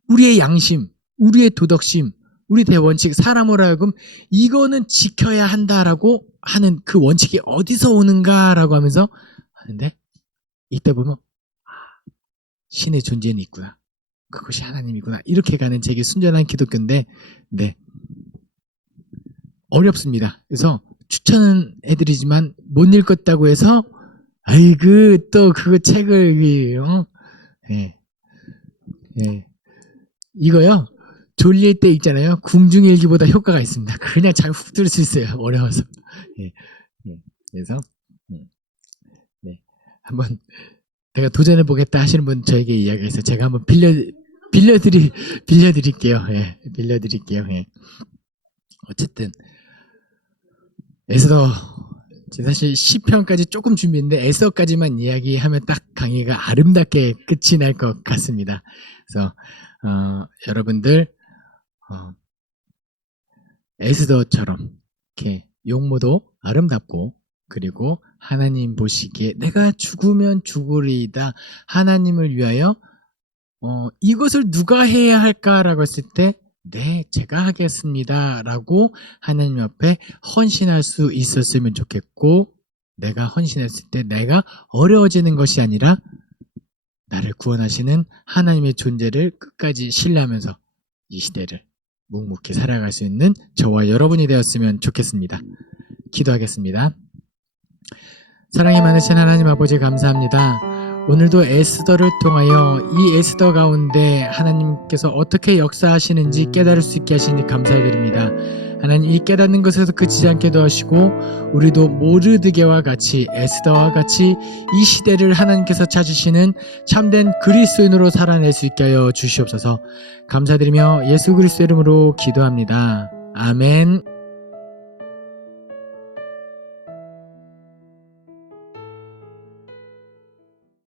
우리의 양심, 우리의 도덕심, 우리 대원칙, 사람으로 하여금 이거는 지켜야 한다라고 하는 그 원칙이 어디서 오는가라고 하면서 하는데 이때 보면 신의 존재는 있구나. 그것이 하나님이구나. 이렇게 가는 책이 순전한 기독교인데 네, 어렵습니다. 그래서 추천은 해드리지만 못 읽었다고 해서 아이고 또 그거 책을 예. 이거요. 졸릴 때 있잖아요. 궁중일기보다 효과가 있습니다. 그냥 잘 훅 들을 수 있어요. 어려워서. 그래서 네. 한번 내가 도전해 보겠다 하시는 분 저에게 이야기해서 제가 한번 빌려드릴게요. 예. 빌려드릴게요. 예. 어쨌든 에스더 사실 10편까지 조금 준비했는데 에스더까지만 이야기하면 딱 강의가 아름답게 끝이 날 것 같습니다. 그래서 여러분들 에스더처럼 이렇게 용모도 아름답고 그리고 하나님 보시기에 내가 죽으면 죽으리이다. 하나님을 위하여 이것을 누가 해야 할까라고 했을 때 네, 제가 하겠습니다 라고 하나님 앞에 헌신할 수 있었으면 좋겠고 내가 헌신했을 때 내가 어려워지는 것이 아니라 나를 구원하시는 하나님의 존재를 끝까지 신뢰하면서 이 시대를 묵묵히 살아갈 수 있는 저와 여러분이 되었으면 좋겠습니다. 기도하겠습니다. 사랑이 많으신 하나님 아버지 감사합니다. 오늘도 에스더를 통하여 이 에스더 가운데 하나님께서 어떻게 역사하시는지 깨달을 수 있게 하시니 감사드립니다. 하나님 이 깨닫는 것에서 그치지 않게 도와주시고 우리도 모르드게와 같이 에스더와 같이 이 시대를 하나님께서 찾으시는 참된 그리스도인으로 살아낼 수 있게 하여 주시옵소서. 감사드리며 예수 그리스도 이름으로 기도합니다. 아멘.